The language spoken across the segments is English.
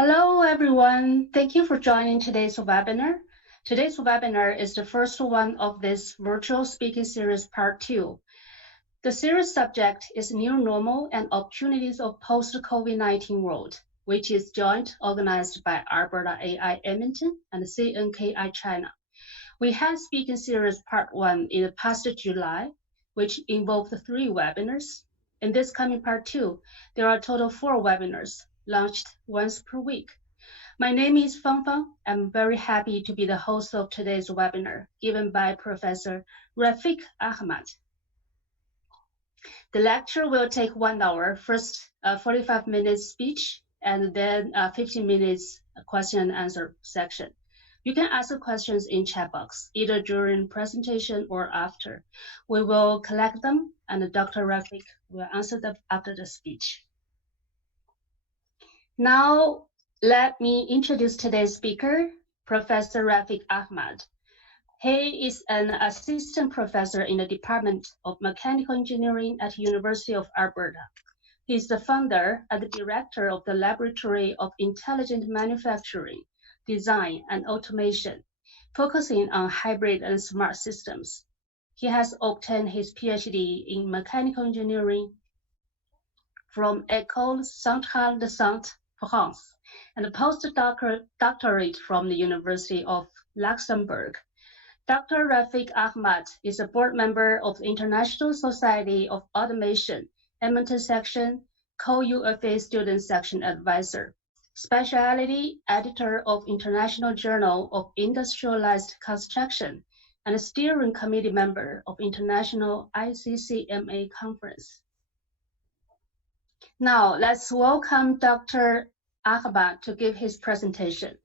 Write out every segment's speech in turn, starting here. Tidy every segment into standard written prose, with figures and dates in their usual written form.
Hello, everyone. Thank you for joining today's webinar. Today's webinar is the first one of this virtual speaking series part 2. The series subject is New Normal and Opportunities of Post-COVID-19 World, which is joint organized by Alberta AI Edmonton and CNKI China. We had speaking series part 1 in the past July, which involved 3 webinars. In this coming part 2, there are a total 4 webinars, launched once per week. My name is Fang Fang. I'm very happy to be the host of today's webinar, given by Professor Rafiq Ahmad. The lecture will take 1 hour, first 45 minutes speech, and then 15 minutes question and answer section. You can ask questions in chat box, either during presentation or after. We will collect them, and Dr. Rafiq will answer them after the speech. Now, let me introduce today's speaker, Professor Rafiq Ahmad. He is an assistant professor in the Department of Mechanical Engineering at University of Alberta. He is the founder and the director of the Laboratory of Intelligent Manufacturing, Design and Automation, focusing on hybrid and smart systems. He has obtained his PhD in Mechanical Engineering from Ecole Centrale de France and a post-doctorate from the University of Luxembourg. Dr. Rafiq Ahmad is a board member of the International Society of Automation, Edmonton Section, Co-UofA Student Section Advisor, Speciality Editor of International Journal of Industrialized Construction, and a steering committee member of International ICCMA Conference. Now, let's welcome Dr. Ahmad to give his presentation.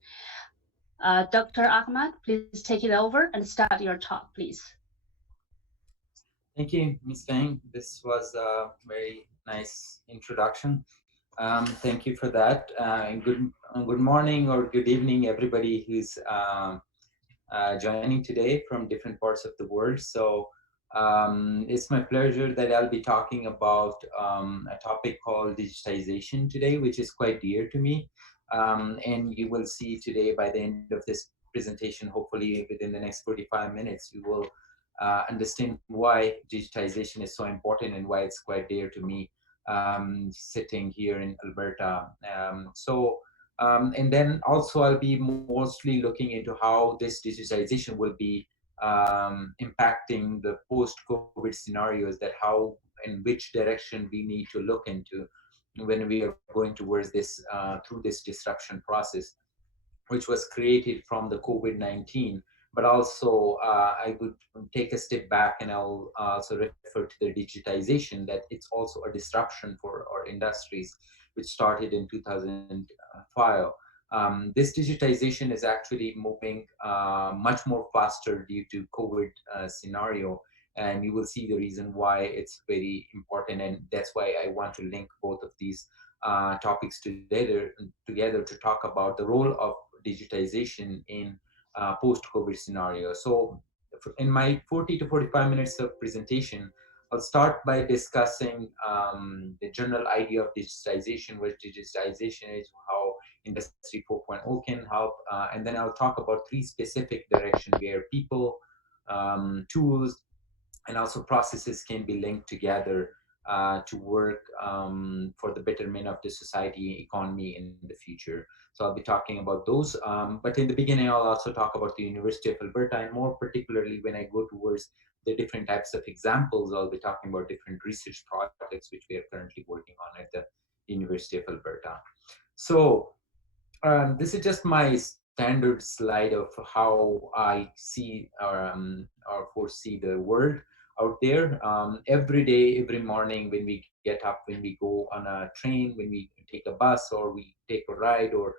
Dr. Ahmad, please take it over and start your talk, please. Thank you, Ms. Fang. This was a very nice introduction. Thank you for that. And good morning or good evening, everybody who's joining today from different parts of the world. So it's my pleasure that I'll be talking about a topic called digitization today, which is quite dear to me. And you will see today by the end of this presentation, hopefully within the next 45 minutes, you will understand why digitization is so important and why it's quite dear to me sitting here in Alberta. And then also I'll be mostly looking into how this digitization will be impacting the post-COVID scenarios, that how and which direction we need to look into when we are going towards this through this disruption process, which was created from the COVID-19. But also I would take a step back and I'll also refer to the digitization, that it's also a disruption for our industries, which started in 2005. This digitization is actually moving much more faster due to COVID scenario, and you will see the reason why it's very important, and that's why I want to link both of these topics together to talk about the role of digitization in post-COVID scenario. So in my 40 to 45 minutes of presentation, I'll start by discussing the general idea of digitization, what digitization is, how Industry 4.0 can help, and then I'll talk about 3 specific directions where people, tools, and also processes can be linked together to work for the betterment of the society, economy in the future. So I'll be talking about those, but in the beginning, I'll also talk about the University of Alberta, and more particularly when I go towards the different types of examples, I'll be talking about different research projects which we are currently working on at the University of Alberta. So this is just my standard slide of how I see or foresee the world out there. Every day, every morning when we get up, when we go on a train, when we take a bus or we take a ride, or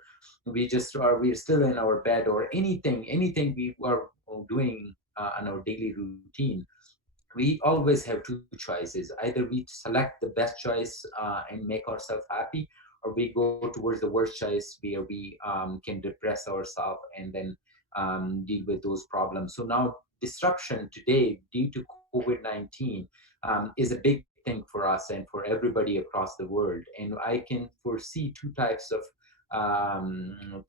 we're still in our bed, or anything we are doing on our daily routine, we always have 2 choices. Either we select the best choice and make ourselves happy, or we go towards the worst choice where we can depress ourselves and then deal with those problems. So now disruption today due to COVID-19 is a big thing for us and for everybody across the world. And I can foresee 2 types of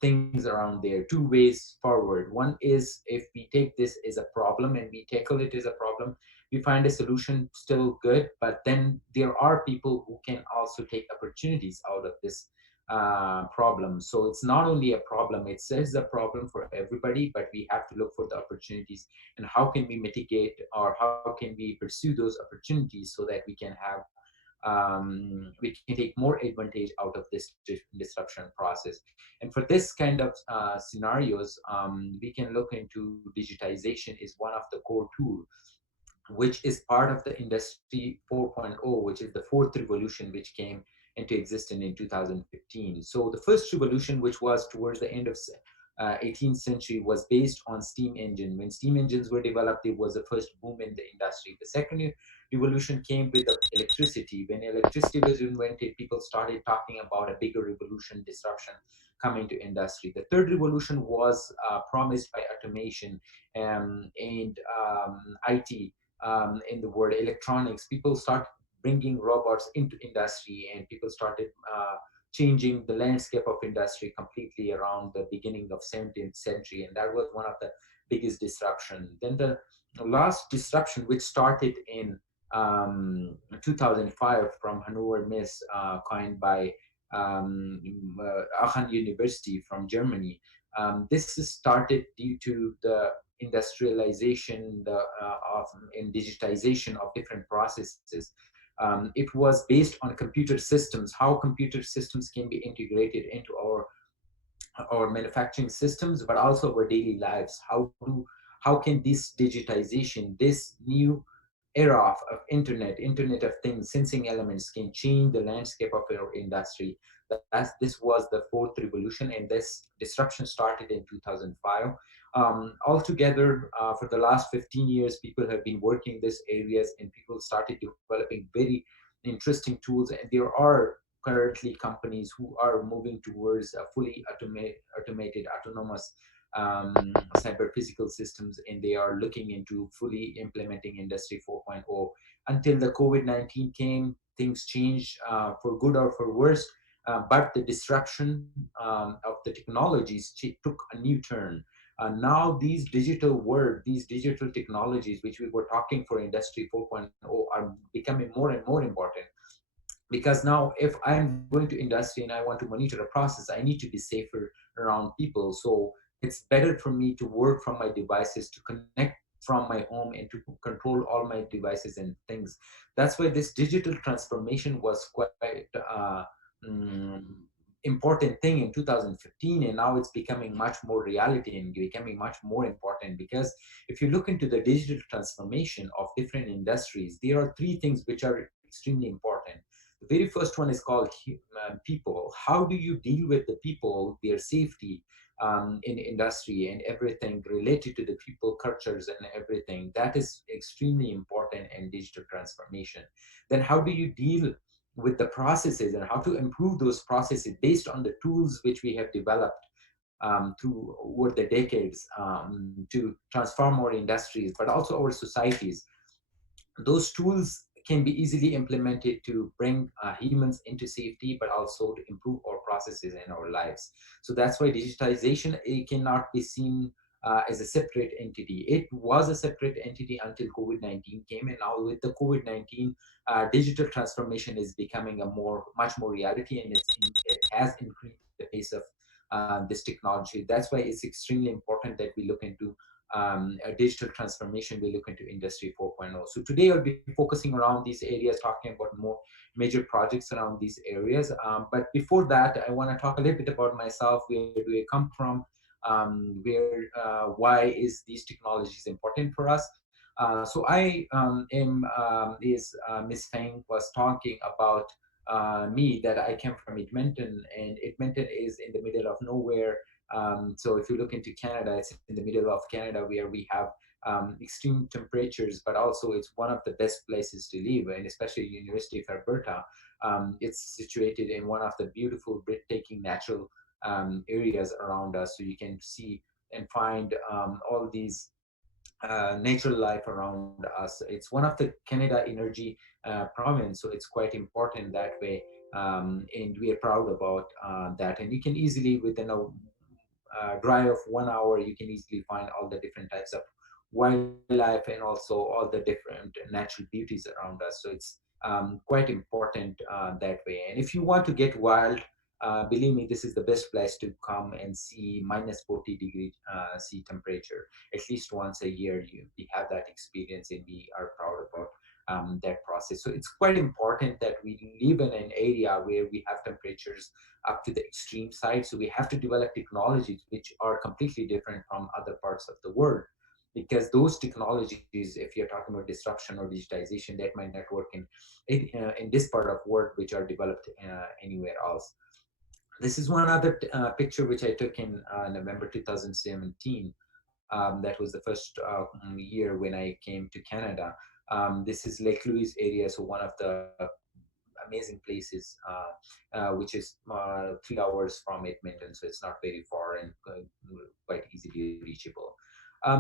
things around there. Two ways forward. One is, if we take this as a problem and we tackle it as a problem, we find a solution still good, but then there are people who can also take opportunities out of this problem. So it's not only a problem, it says a problem for everybody, but we have to look for the opportunities and how can we mitigate, or how can we pursue those opportunities so that we can have we can take more advantage out of this disruption process. And for this kind of scenarios, we can look into digitization is one of the core tools, which is part of the Industry 4.0, which is the fourth revolution which came into existence in 2015. So the first revolution, which was towards the end of 18th century, was based on steam engine. When steam engines were developed, it was the first boom in the industry. The second revolution came with the electricity. When electricity was invented, people started talking about a bigger revolution, disruption coming to industry. The third revolution was promised by automation and IT. In the word electronics, people start bringing robots into industry, and people started changing the landscape of industry completely around the beginning of 17th century, and that was one of the biggest disruption. Then the last disruption, which started in 2005 from Hannover Messe, coined by Aachen University from Germany. This is started due to the industrialization of and digitization of different processes. It was based on computer systems, how computer systems can be integrated into our manufacturing systems, but also our daily lives. How can this digitization, this new era of internet of things, sensing elements, can change the landscape of our industry? This was the fourth revolution, and this disruption started in 2005. Altogether, for the last 15 years, people have been working these areas, and people started developing very interesting tools. And there are currently companies who are moving towards a fully automated, autonomous cyber physical systems, and they are looking into fully implementing Industry 4.0. Until the COVID-19 came, things changed for good or for worse, but the disruption of the technologies took a new turn. Now these digital world, these digital technologies, which we were talking for Industry 4.0, are becoming more and more important. Because now, if I'm going to industry and I want to monitor a process, I need to be safer around people. So it's better for me to work from my devices, to connect from my home, and to control all my devices and things. That's why this digital transformation was quite mm, important thing in 2015, and now it's becoming much more reality and becoming much more important. Because if you look into the digital transformation of different industries, there are three things which are extremely important. The very first one is called people. How do you deal with the people, their safety in industry, and everything related to the people, cultures, and everything? That is extremely important in digital transformation. Then how do you deal with the processes and how to improve those processes based on the tools which we have developed through over the decades to transform our industries, but also our societies? Those tools can be easily implemented to bring humans into safety, but also to improve our processes in our lives. So that's why digitization, it cannot be seen as a separate entity. It was a separate entity until COVID-19 came, and now with the COVID-19, digital transformation is becoming much more reality, and it has increased the pace of this technology. That's why it's extremely important that we look into a digital transformation, we look into Industry 4.0. So today I'll be focusing around these areas, talking about more major projects around these areas. But before that, I want to talk a little bit about myself. Where do I come from? Why is these technologies important for us? So I am, is Ms. Feng was talking about me, that I came from Edmonton, and Edmonton is in the middle of nowhere. So if you look into Canada, it's in the middle of Canada, where we have extreme temperatures, but also it's one of the best places to live, and especially University of Alberta. It's situated in one of the beautiful, breathtaking natural areas around us. So you can see and find all these natural life around us. It's one of the Canada energy province, so it's quite important that way. and we are proud about that. And you can easily, within a drive of 1 hour, you can easily find all the different types of wildlife and also all the different natural beauties around us. So it's quite important that way. And if you want to get wild, believe me, this is the best place to come and see minus 40 degree C temperature. At least once a year, we have that experience, and we are proud about that process. So it's quite important that we live in an area where we have temperatures up to the extreme side. So we have to develop technologies which are completely different from other parts of the world, because those technologies, if you're talking about disruption or digitization, that might not work in this part of world, which are developed anywhere else. This is one other picture which I took in November 2017. That was the first year when I came to Canada. This is Lake Louise area, so one of the amazing places, which is 3 hours from Edmonton, so it's not very far and quite easily reachable.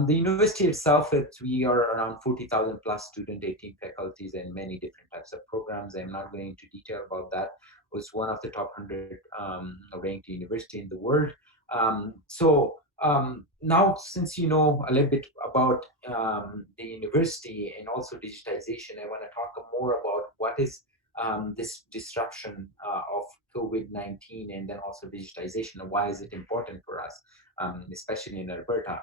The university itself, we are around 40,000 plus students, 18 faculties, and many different types of programs. I'm not going into detail about that. It's one of the top 100 ranked university in the world. Now, since you know a little bit about the university and also digitization, I want to talk more about what is this disruption of COVID-19 and then also digitization, and why is it important for us, especially in Alberta.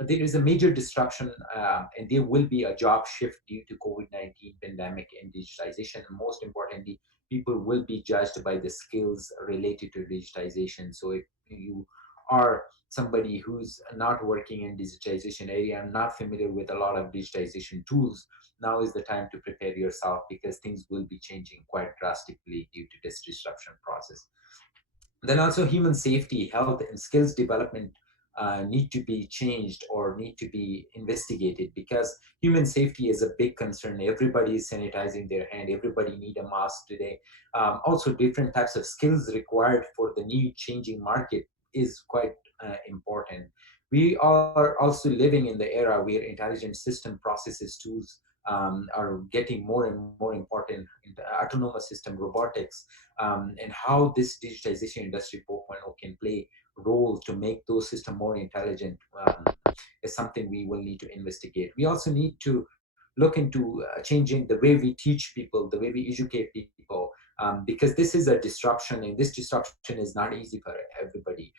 There is a major disruption, and there will be a job shift due to COVID-19 pandemic and digitization. And most importantly, people will be judged by the skills related to digitization. So if you are somebody who's not working in digitization area, not familiar with a lot of digitization tools, now is the time to prepare yourself, because things will be changing quite drastically due to this disruption process. Then also human safety, health, and skills development need to be changed or need to be investigated, because human safety is a big concern. Everybody is sanitizing their hand. Everybody need a mask today. Also, different types of skills required for the new changing market is quite important. We are also living in the era where intelligent system processes tools are getting more and more important in the autonomous system, robotics, and how this digitization industry 4.0 can play role to make those systems more intelligent is something we will need to investigate. We also need to look into changing the way we teach people, the way we educate people, because this is a disruption, and this disruption is not easy for everybody.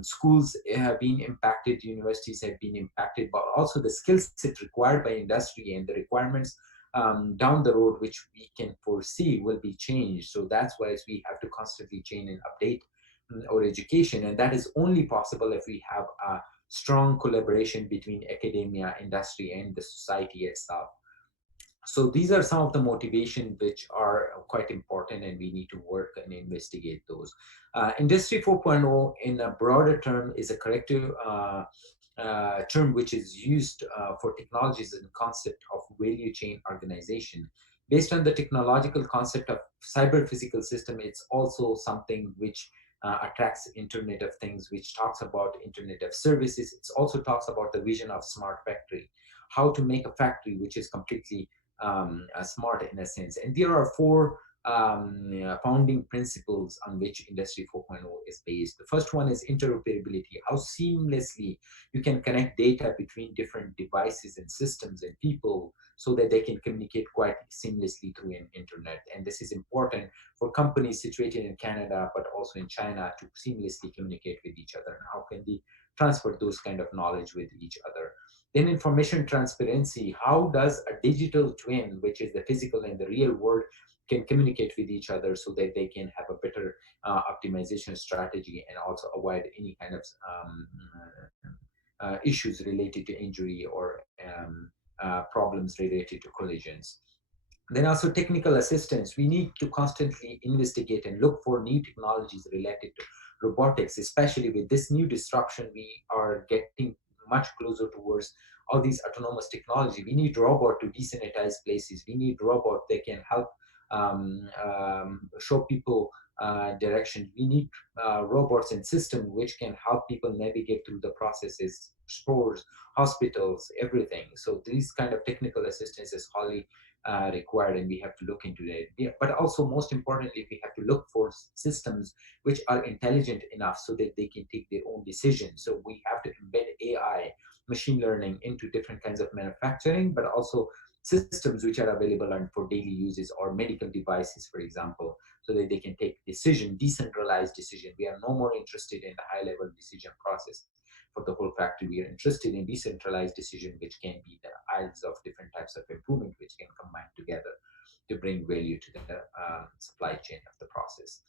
Schools have been impacted, universities have been impacted, but also the skill set required by industry and the requirements down the road, which we can foresee, will be changed. So that's why we have to constantly change and update our education, and that is only possible if we have a strong collaboration between academia, industry, and the society itself. So these are some of the motivation which are quite important, and we need to work and investigate those. Industry 4.0 in a broader term is a corrective term which is used for technologies and concept of value chain organization. Based on the technological concept of cyber physical system, it's also something which attracts Internet of Things, which talks about Internet of Services. It also talks about the vision of smart factory, how to make a factory which is completely smart in a sense. And there are four founding principles on which Industry 4.0 is based. The first one is interoperability, how seamlessly you can connect data between different devices and systems and people so that they can communicate quite seamlessly through an internet. And this is important for companies situated in Canada, but also in China, to seamlessly communicate with each other. And how can they transfer those kind of knowledge with each other? Then information transparency, how does a digital twin, which is the physical and the real world, can communicate with each other so that they can have a better optimization strategy and also avoid any kind of issues related to injury or problems related to collisions. Then also technical assistance. We need to constantly investigate and look for new technologies related to robotics, especially with this new disruption. We are getting much closer towards all these autonomous technology. We need robot to desanitize places. We need robot that can help show people direction. We need robots and systems which can help people navigate through the processes, stores, hospitals, everything. So these kind of technical assistance is highly required, and we have to look into that. Yeah, but also, most importantly, we have to look for systems which are intelligent enough so that they can take their own decisions. So we have to embed AI, machine learning into different kinds of manufacturing, but also systems which are available for daily uses, or medical devices, for example, so that they can take decentralized decision. We are no more interested in the high-level decision process for the whole factory. We are interested in decentralized decision, which can be the aisles of different types of improvement, which can combine together to bring value to the supply chain of the process.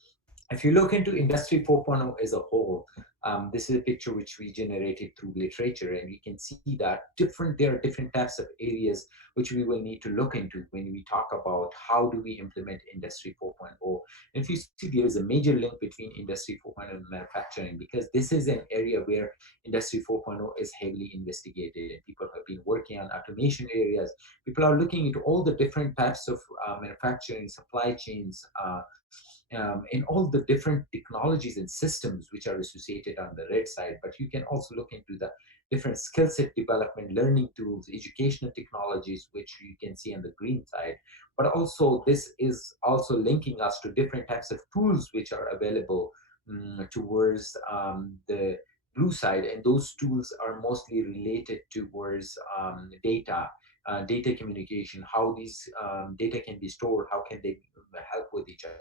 If you look into Industry 4.0 as a whole, this is a picture which we generated through literature, and we can see that there are different types of areas which we will need to look into when we talk about how do we implement Industry 4.0. If you see, there is a major link between Industry 4.0 and manufacturing, because this is an area where Industry 4.0 is heavily investigated, and people have been working on automation areas. People are looking into all the different types of manufacturing, supply chains, in all the different technologies and systems which are associated on the red side. But you can also look into the different skill set development, learning tools, educational technologies, which you can see on the green side. But also, this is also linking us to different types of tools which are available towards the blue side, and those tools are mostly related towards data communication, how these data can be stored, how can they help with each other.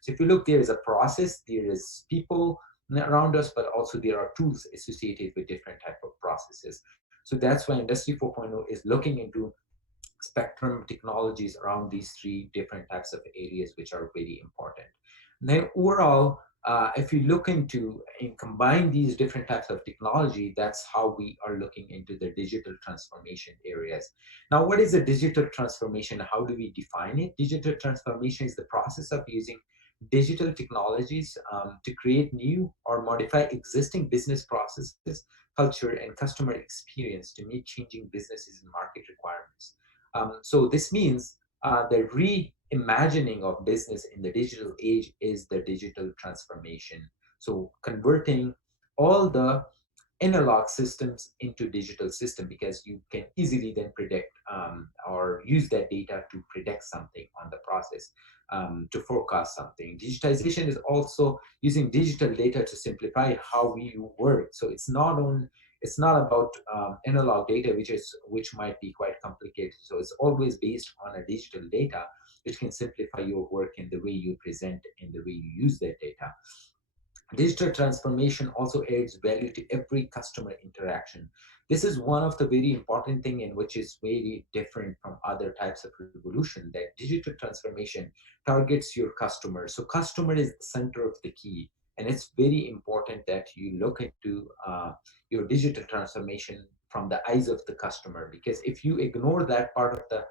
So if you look, there is a process, there is people around us, but also there are tools associated with different type of processes. So that's why Industry 4.0 is looking into spectrum technologies around these three different types of areas, which are very important. Now, overall, if you look into and combine these different types of technology, that's how we are looking into the digital transformation areas. Now, what is a digital transformation? How do we define it? Digital transformation is the process of using digital technologies to create new or modify existing business processes, culture, and customer experience to meet changing businesses and market requirements. So this means the reimagining of business in the digital age is the digital transformation. So converting all the analog systems into digital system, because you can easily then predict or use that data to predict something on the process, to forecast something. Digitization is also using digital data to simplify how we work. So it's not about analog data, which might be quite complicated. So it's always based on a digital data, which can simplify your work in the way you present and the way you use that data. Digital transformation also adds value to every customer interaction. This is one of the very important thing, and which is very different from other types of revolution, that digital transformation targets your customer. So customer is the center of the key. And it's very important that you look into your digital transformation from the eyes of the customer, because if you ignore that part of the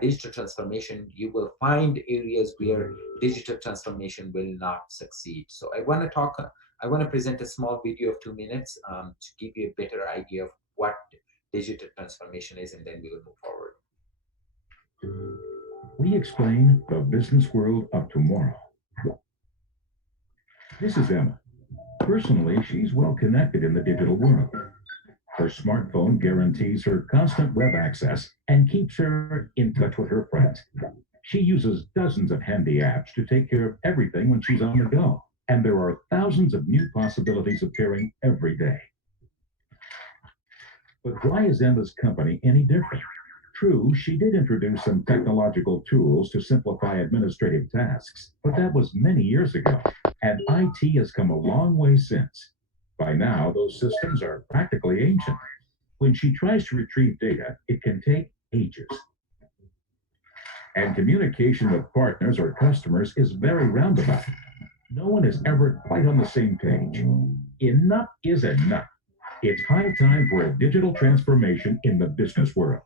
digital transformation, you will find areas where digital transformation will not succeed. So I want to present a small video of 2 minutes to give you a better idea of what digital transformation is, and then we will move forward. We explain the business world of tomorrow. This is Emma. Personally, she's well connected in the digital world. Her smartphone guarantees her constant web access and keeps her in touch with her friends. She uses dozens of handy apps to take care of everything when she's on the go, and there are thousands of new possibilities appearing every day. But why is Emma's company any different? True, she did introduce some technological tools to simplify administrative tasks, but that was many years ago, and IT has come a long way since. By now, those systems are practically ancient. When she tries to retrieve data, it can take ages. And communication with partners or customers is very roundabout. No one is ever quite on the same page. Enough is enough. It's high time for a digital transformation in the business world.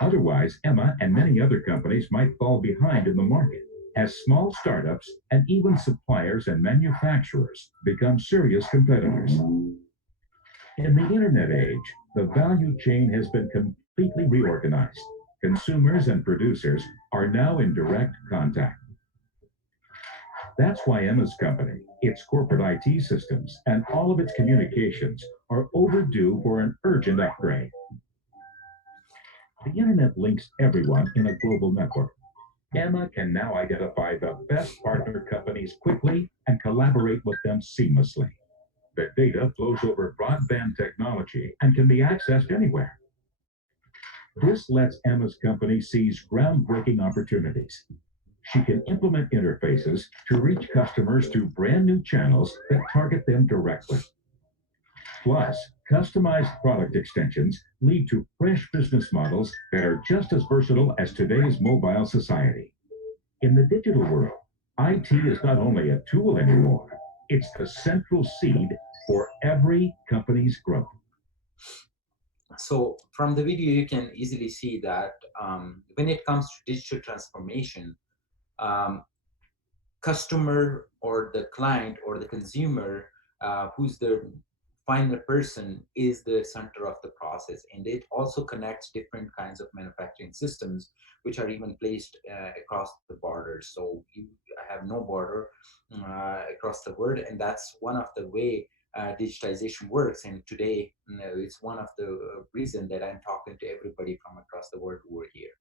Otherwise, Emma and many other companies might fall behind in the market, as small startups and even suppliers and manufacturers become serious competitors. In the internet age, the value chain has been completely reorganized. Consumers and producers are now in direct contact. That's why Emma's company, its corporate IT systems, and all of its communications are overdue for an urgent upgrade. The internet links everyone in a global network. Emma can now identify the best partner companies quickly and collaborate with them seamlessly. The data flows over broadband technology and can be accessed anywhere. This lets Emma's company seize groundbreaking opportunities. She can implement interfaces to reach customers through brand new channels that target them directly. Plus, customized product extensions lead to fresh business models that are just as versatile as today's mobile society. In the digital world, IT is not only a tool anymore, it's the central seed for every company's growth. So from the video, you can easily see that when it comes to digital transformation, customer or the client or the consumer, who's the final person, is the center of the process, and it also connects different kinds of manufacturing systems which are even placed across the borders. So you have no border across the world, and that's one of the way digitization works. And today, it's one of the reason that I'm talking to everybody from across the world who are here.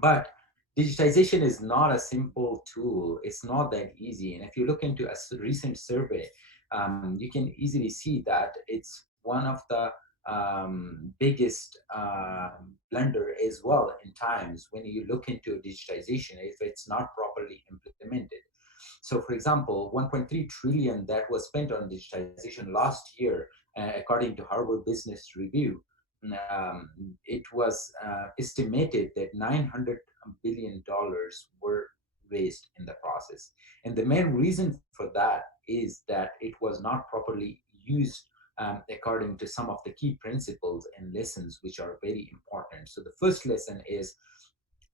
But digitization is not a simple tool. It's not that easy. And if you look into a recent survey, you can easily see that it's one of the biggest blunder as well in times when you look into digitization if it's not properly implemented. So for example, 1.3 trillion that was spent on digitization last year, according to Harvard Business Review, it was estimated that $900 billion were waste in the process. And the main reason for that is that it was not properly used according to some of the key principles and lessons which are very important. So the first lesson is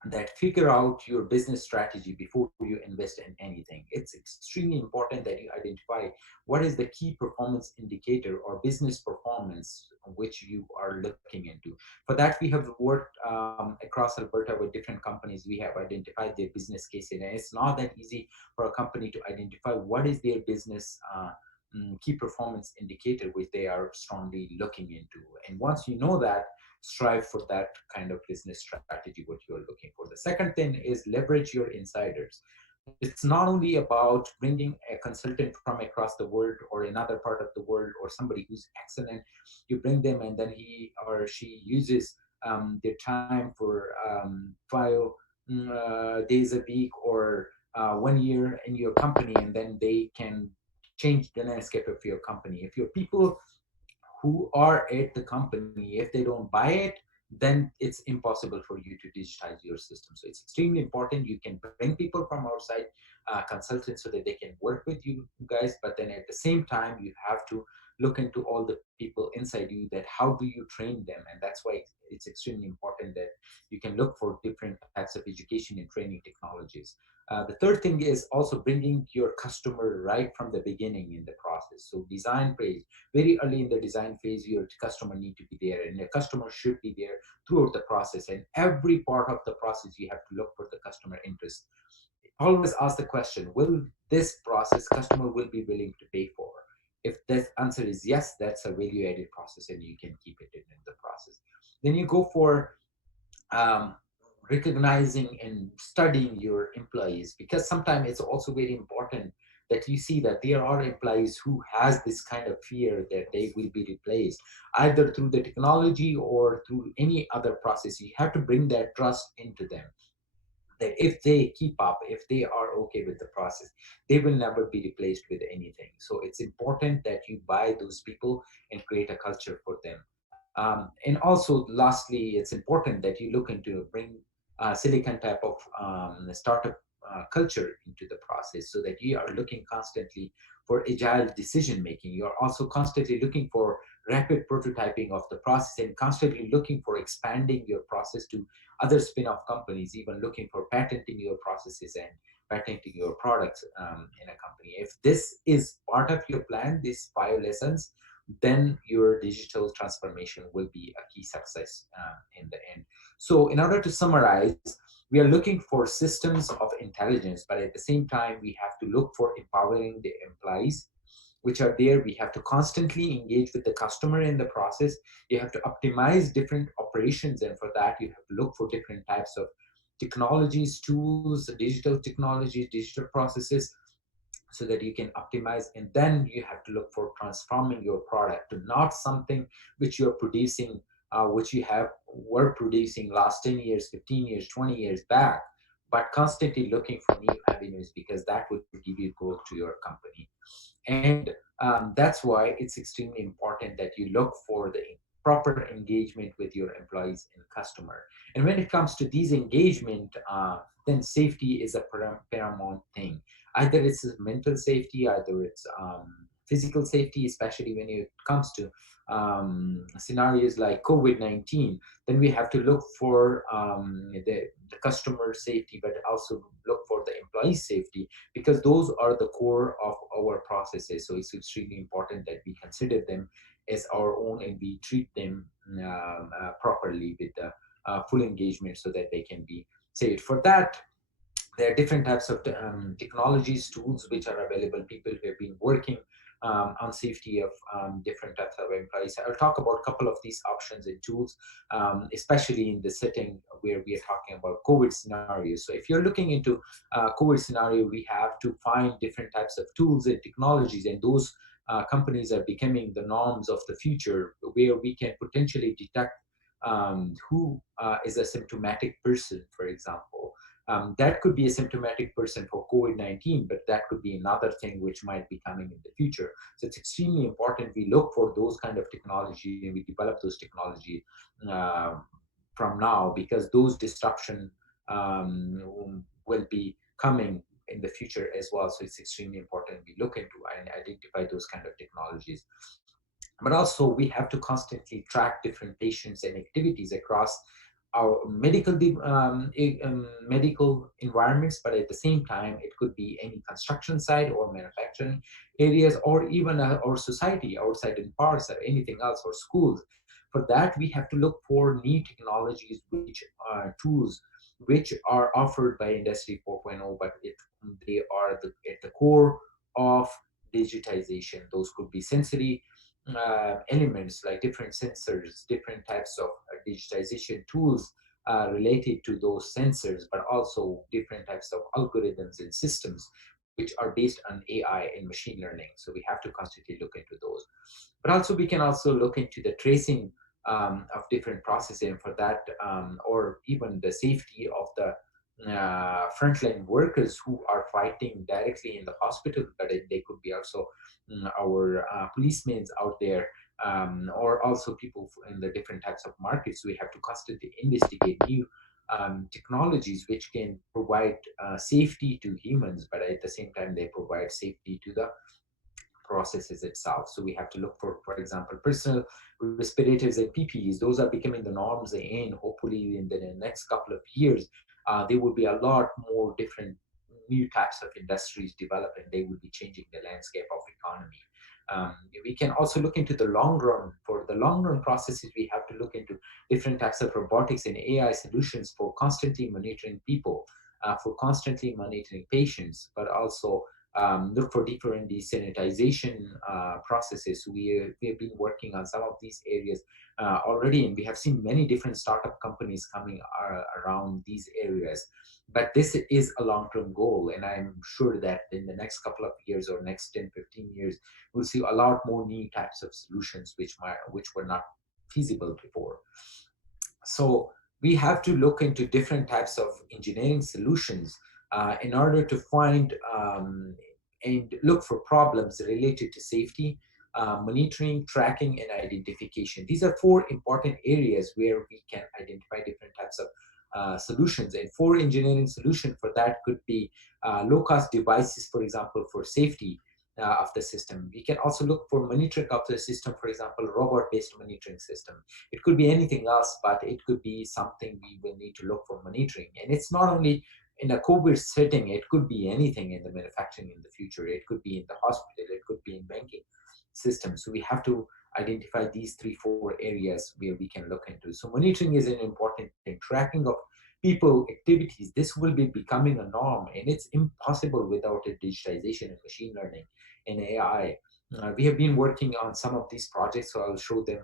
that figure out your business strategy before you invest in anything. It's extremely important that you identify what is the key performance indicator or business performance which you are looking into. For that, we have worked across Alberta with different companies. We have identified their business case, and it's not that easy for a company to identify what is their business key performance indicator which they are strongly looking into. And once you know that, strive for that kind of business strategy what you're looking for. The second thing is leverage your insiders. It's not only about bringing a consultant from across the world or another part of the world or somebody who's excellent. You bring them and then he or she uses their time for 5 days a week or 1 year in your company, and then they can change the landscape of your company. If your people who are at the company, if they don't buy it, then it's impossible for you to digitize your system. So it's extremely important. You can bring people from outside, consultants, so that they can work with you guys. But then at the same time, you have to look into all the people inside you, that how do you train them? And that's why it's extremely important that you can look for different types of education and training technologies. The third thing is also bringing your customer right from the beginning in the process. So design phase, very early in the design phase, your customer need to be there, and the customer should be there throughout the process. And every part of the process, you have to look for the customer interest. Always ask the question, will this process customer will be willing to pay for? If the answer is yes, that's a value-added process and you can keep it in the process. Then you go for recognizing and studying your employees, because sometimes it's also very important that you see that there are employees who has this kind of fear that they will be replaced either through the technology or through any other process. You have to bring that trust into them, that if they keep up, if they are okay with the process, they will never be replaced with anything. So it's important that you buy those people and create a culture for them. And also, lastly, it's important that you look into bring Silicon type of startup culture into the process, so that you are looking constantly for agile decision making. You are also constantly looking for rapid prototyping of the process and constantly looking for expanding your process to other spin-off companies, even looking for patenting your processes and patenting your products in a company. If this is part of your plan, these 5 lessons, then your digital transformation will be a key success in the end. So in order to summarize, we are looking for systems of intelligence, but at the same time, we have to look for empowering the employees which are there. We have to constantly engage with the customer in the process. You have to optimize different operations, and for that you have to look for different types of technologies, tools, digital technologies, digital processes, so that you can optimize. And then you have to look for transforming your product to not something which you're producing, which you were producing last 10 years, 15 years, 20 years back, but constantly looking for new avenues, because that would give you growth to your company. And that's why it's extremely important that you look for the proper engagement with your employees and customer. And when it comes to these engagement, then safety is a paramount thing. Either it's mental safety, either it's physical safety, especially when it comes to scenarios like COVID-19, then we have to look for the customer safety, but also look for the employee safety, because those are the core of our processes. So it's extremely important that we consider them as our own, and we treat them properly with the full engagement, so that they can be saved. For that, there are different types of technologies, tools which are available. People who have been working on safety of different types of employees. I'll talk about a couple of these options and tools, especially in the setting where we are talking about COVID scenarios. So if you're looking into COVID scenario, we have to find different types of tools and technologies, and those companies are becoming the norms of the future, where we can potentially detect who is a symptomatic person, for example. That could be a symptomatic person for COVID-19, but that could be another thing which might be coming in the future. So it's extremely important we look for those kind of technology, and we develop those technology from now, because those disruption will be coming in the future as well. So it's extremely important we look into and identify those kind of technologies. But also we have to constantly track different patients and activities across our medical environments, but at the same time, it could be any construction site or manufacturing areas, or even our society outside in parks or anything else, or schools. For that, we have to look for new technologies, which are tools which are offered by Industry 4.0, but they are at the core of digitization. Those could be sensory elements like different sensors, different types of digitization tools related to those sensors, but also different types of algorithms and systems which are based on AI and machine learning. So we have to constantly look into those. But also we can also look into the tracing of different processes, and for that, or even the safety of the frontline workers who are fighting directly in the hospital, but they could be also our policemen out there, or also people in the different types of markets. We have to constantly investigate new technologies which can provide safety to humans, but at the same time they provide safety to the processes itself. So we have to look for example, personal respirators and PPEs. Those are becoming the norms, and hopefully in the next couple of years, there will be a lot more different new types of industries developing. They will be changing the landscape of economy. We can also look into the long run. For the long run processes, we have to look into different types of robotics and AI solutions for constantly monitoring people, for constantly monitoring patients, but also look for different desanitization processes. We have been working on some of these areas already, and we have seen many different startup companies coming around these areas. But this is a long-term goal, and I'm sure that in the next couple of years or next 10, 15 years, we'll see a lot more new types of solutions which were not feasible before. So we have to look into different types of engineering solutions in order to find and look for problems related to safety, monitoring, tracking, and identification. These are four important areas where we can identify different types of solutions. And four engineering solutions for that could be low-cost devices, for example, for safety of the system. We can also look for monitoring of the system, for example, robot-based monitoring system. It could be anything else, but it could be something we will need to look for monitoring. And it's not only in a COVID setting, it could be anything in the manufacturing in the future. It could be in the hospital, it could be in banking systems. So we have to identify these 3-4 areas where we can look into. So monitoring is an important thing. Tracking of people, activities, this will be becoming a norm, and it's impossible without a digitization and machine learning and AI. We have been working on some of these projects, so I'll show them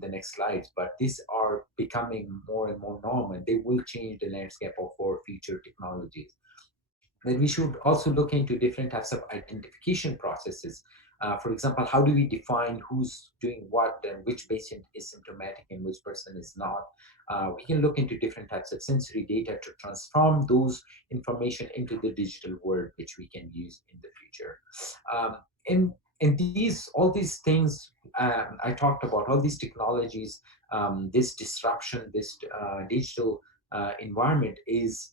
the next slides, but these are becoming more and more normal, and they will change the landscape of our future technologies. Then we should also look into different types of identification processes. For example, how do we define who's doing what and which patient is symptomatic and which person is not? We can look into different types of sensory data to transform those information into the digital world, which we can use in the future. And all these things I talked about, all these technologies, this disruption, this digital environment is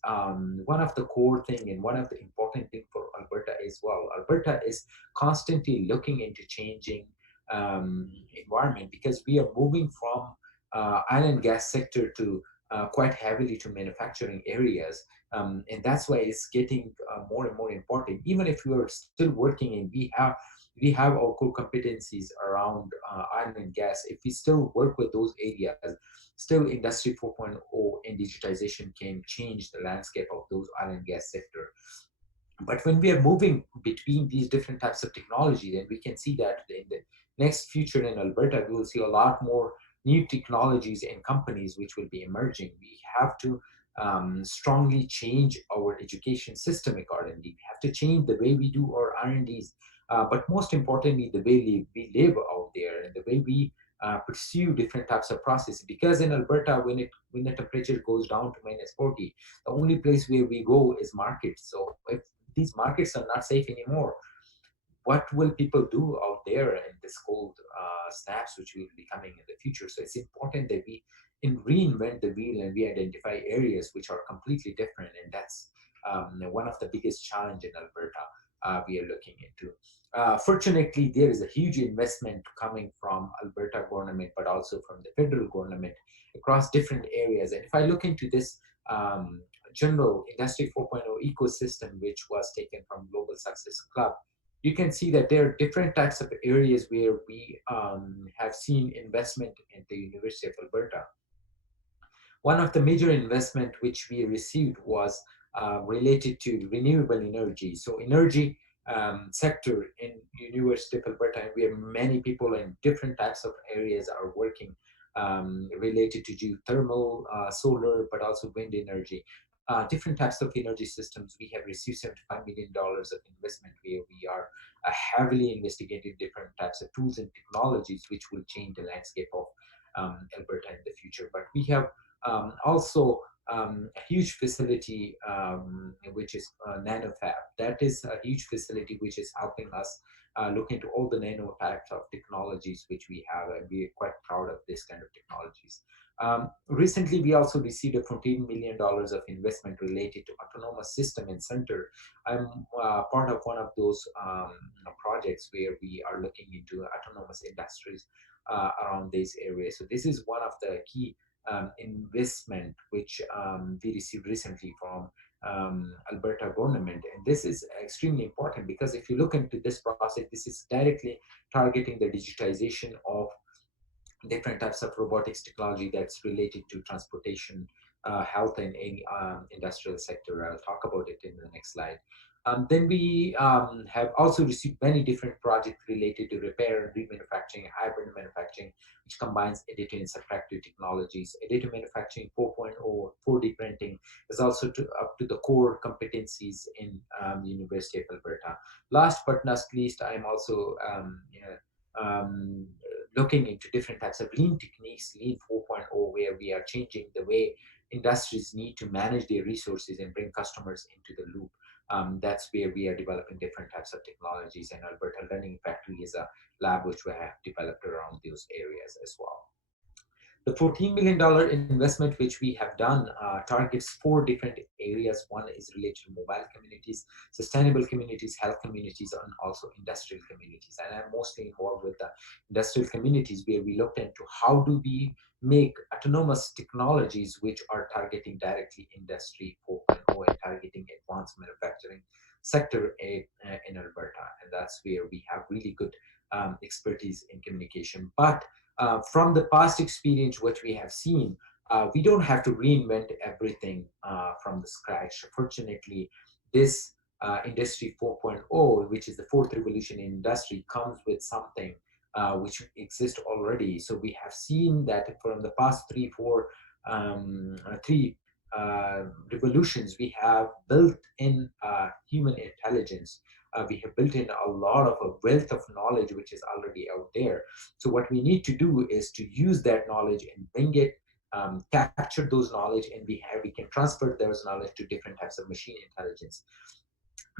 one of the core thing and one of the important thing for Alberta as well. Alberta is constantly looking into changing environment because we are moving from oil and gas sector to quite heavily to manufacturing areas. And that's why it's getting more and more important. Even if we are still working and we have our core competencies around oil and gas, if we still work with those areas, still Industry 4.0 and digitization can change the landscape of those oil and gas sector. But when we are moving between these different types of technology, then we can see that in the next future in Alberta, we will see a lot more new technologies and companies which will be emerging. We have to strongly change our education system accordingly. We have to change the way we do our R&Ds, but most importantly, the way we live out there and the way we pursue different types of processes. Because in Alberta, when the temperature goes down to -40, the only place where we go is markets. So if these markets are not safe anymore, what will people do out there in this cold snaps, which will be coming in the future? So it's important that we reinvent the wheel and we identify areas which are completely different, and that's one of the biggest challenge in Alberta we are looking into. Fortunately, there is a huge investment coming from Alberta government, but also from the federal government across different areas. And if I look into this general Industry 4.0 ecosystem, which was taken from Global Success Club, you can see that there are different types of areas where we have seen investment in the University of Alberta. One of the major investment which we received was related to renewable energy. So energy sector in University of Alberta, and we have many people in different types of areas are working related to geothermal, solar, but also wind energy. Different types of energy systems. We have received $75 million of investment where we are heavily investigating different types of tools and technologies which will change the landscape of Alberta in the future. But we have also a huge facility which is NanoFab. That is a huge facility which is helping us look into all the nano types of technologies which we have, and we are quite proud of this kind of technologies. Recently, we also received a $14 million of investment related to autonomous system and center. I'm part of one of those projects where we are looking into autonomous industries around these areas. So this is one of the key investment which we received recently from Alberta government. And this is extremely important because if you look into this process, this is directly targeting the digitization of different types of robotics technology that's related to transportation, health, and any industrial sector. I'll talk about it in the next slide. Then we have also received many different projects related to repair and remanufacturing, hybrid manufacturing, which combines additive and subtractive technologies. Additive manufacturing 4.0, 4D printing is also up to the core competencies in the University of Alberta. Last but not least, I'm also looking into different types of lean techniques, lean 4.0, where we are changing the way industries need to manage their resources and bring customers into the loop. That's where we are developing different types of technologies, and Alberta Learning Factory is a lab which we have developed around those areas as well. The $14 million investment which we have done targets 4 different areas. One is related to mobile communities, sustainable communities, health communities, and also industrial communities. And I'm mostly involved with the industrial communities, where we looked into how do we make autonomous technologies which are targeting directly Industry 4.0 and targeting advanced manufacturing sector in Alberta. And that's where we have really good expertise in communication. But from the past experience, what we have seen, we don't have to reinvent everything from the scratch. Fortunately, this Industry 4.0, which is the fourth revolution in industry, comes with something which exists already. So we have seen that from the past three revolutions, we have built in human intelligence. We have built in a lot of a wealth of knowledge which is already out there. So what we need to do is to use that knowledge and bring it, capture those knowledge, and we can transfer those knowledge to different types of machine intelligence.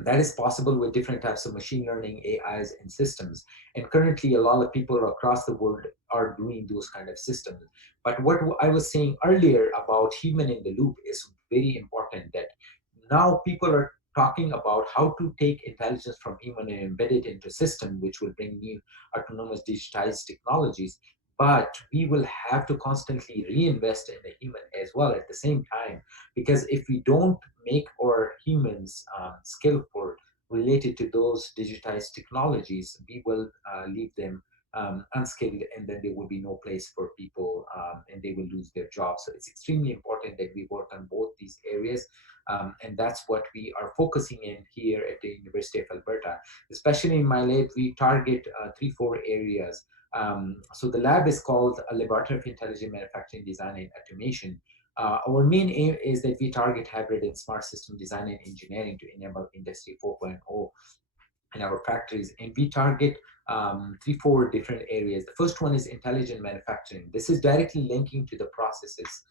That is possible with different types of machine learning, AIs, and systems. And currently, a lot of people across the world are doing those kind of systems. But what I was saying earlier about human in the loop is very important, that now people are talking about how to take intelligence from human and embed it into system, which will bring new autonomous digitized technologies. But we will have to constantly reinvest in the human as well at the same time, because if we don't make our humans skillful related to those digitized technologies, we will leave them unskilled, and then there will be no place for people, and they will lose their jobs. So it's extremely important that we work on both these areas, and that's what we are focusing in here at the University of Alberta. Especially in my lab, we target 3-4 areas. So the lab is called a Laboratory of Intelligent Manufacturing Design and Automation. Our main aim is that we target hybrid and smart system design and engineering to enable Industry 4.0 in our factories. And we target 3-4 different areas. The first one is intelligent manufacturing. This is directly linking to the processes.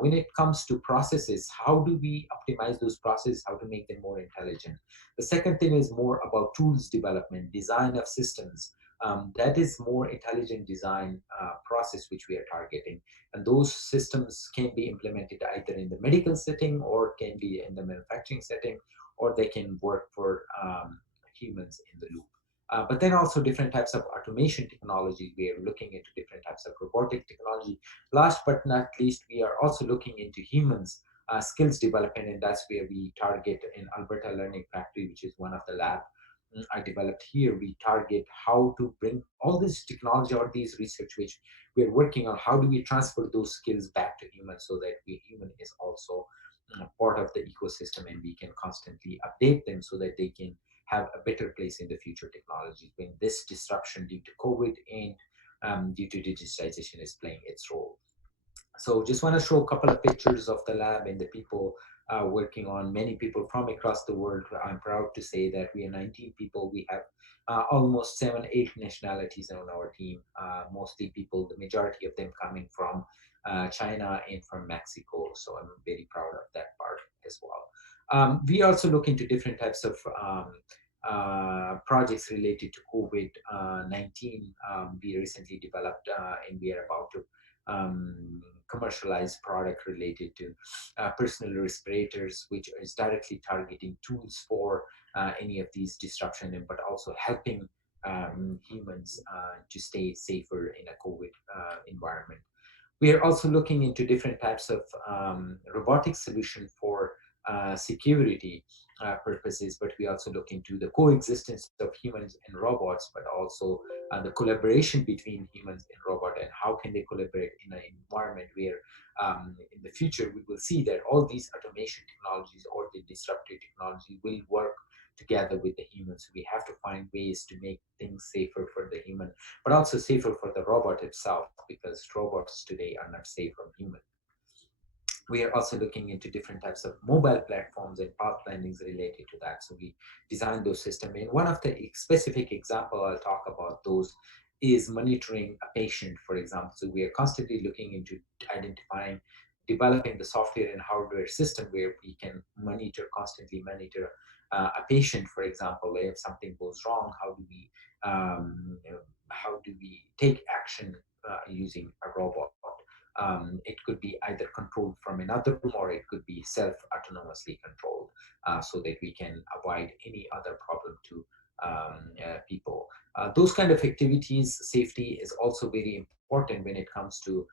When it comes to processes, how do we optimize those processes, how to make them more intelligent? The second thing is more about tools development, design of systems. That is more intelligent design process which we are targeting. And those systems can be implemented either in the medical setting or can be in the manufacturing setting, or they can work for humans in the loop. But then also different types of automation technology. We are looking into different types of robotic technology. Last but not least, we are also looking into humans skills development, and that's where we target in Alberta Learning Factory, which is one of the lab I developed here. We target how to bring all this technology or these research which we're working on, how do we transfer those skills back to humans so that human is also part of the ecosystem, and we can constantly update them so that they can have a better place in the future technologies when this disruption due to COVID and due to digitization is playing its role. So just want to show a couple of pictures of the lab and the people working on, many people from across the world. I'm proud to say that we are 19 people. We have almost 7-8 nationalities on our team, mostly people, the majority of them coming from China and from Mexico. So I'm very proud of that part as well. We also look into different types of projects related to COVID-19. We recently developed and we are about to commercialized product related to personal respirators, which is directly targeting tools for any of these disruption, but also helping humans to stay safer in a COVID environment. We are also looking into different types of robotic solution for security purposes, but we also look into the coexistence of humans and robots, but also the collaboration between humans and robot, and how can they collaborate in an environment where in the future we will see that all these automation technologies or the disruptive technology will work together with the humans. We have to find ways to make things safer for the human, but also safer for the robot itself, because robots today are not safe from humans. We are also looking into different types of mobile platforms and path landings related to that. So we designed those systems. And one of the specific example I'll talk about those is monitoring a patient, for example. So we are constantly looking into identifying, developing the software and hardware system where we can constantly monitor a patient, for example. If something goes wrong, how do we take action using a robot? It could be either controlled from another room, or it could be self-autonomously controlled, so that we can avoid any other problem to people. Those kind of activities, safety is also very important when it comes to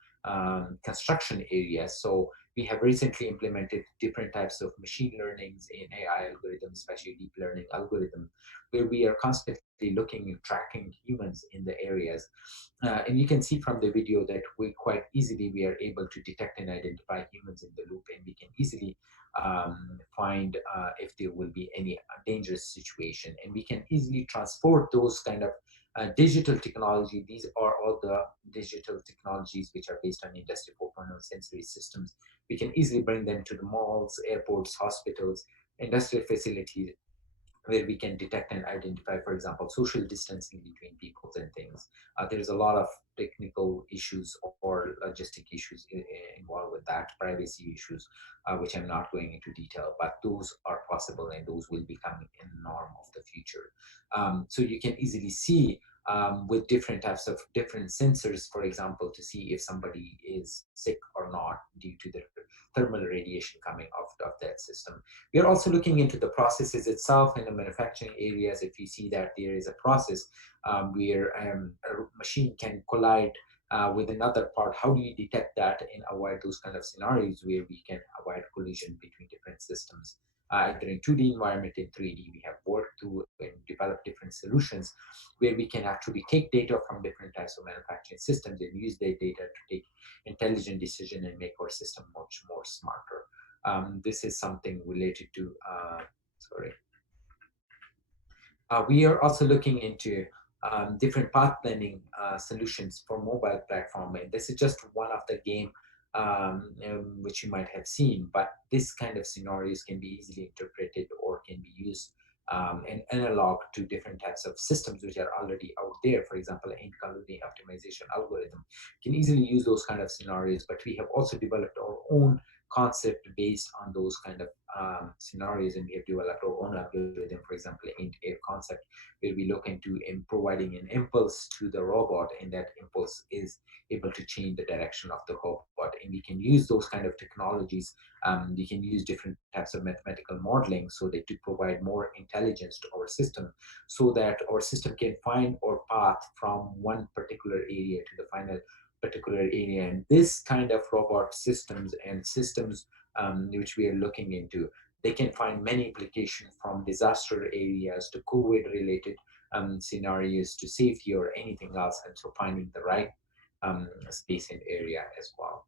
construction areas. So we have recently implemented different types of machine learnings in AI algorithms, especially deep learning algorithms, where we are constantly looking and tracking humans in the areas. And you can see from the video that we quite easily, we are able to detect and identify humans in the loop, and we can easily find if there will be any dangerous situation. And we can easily transport those kind of digital technology. These are all the digital technologies which are based on Industry 4.0 sensory systems. We can easily bring them to the malls, airports, hospitals, industrial facilities, where we can detect and identify, for example, social distancing between people and things. There's a lot of technical issues or logistic issues involved with that, privacy issues, which I'm not going into detail, but those are possible and those will become a norm of the future. So you can easily see with different types of different sensors, for example, to see if somebody is sick or not due to the thermal radiation coming out of that system. We are also looking into the processes itself in the manufacturing areas. If you see that there is a process where a machine can collide with another part, how do you detect that and avoid those kind of scenarios where we can avoid collision between different systems? Either in 2D environment, in 3D, we have worked through and developed different solutions where we can actually take data from different types of manufacturing systems and use that data to take intelligent decision and make our system much more smarter. This is something related to, we are also looking into different path planning solutions for mobile platform. And this is just one of the game which you might have seen, but this kind of scenarios can be easily interpreted or can be used and analog to different types of systems which are already out there. For example, in-colony optimization algorithm can easily use those kind of scenarios, but we have also developed our own concept based on those kind of scenarios, and we have developed our own algorithm, for example, Int-Air concept, where we look into providing an impulse to the robot, and that impulse is able to change the direction of the robot. And we can use those kind of technologies. We can use different types of mathematical modeling so that to provide more intelligence to our system, so that our system can find our path from one particular area to the final particular area. And this kind of robot systems and systems which we are looking into, they can find many applications from disaster areas to COVID related scenarios to safety or anything else, and so finding the right space and area as well.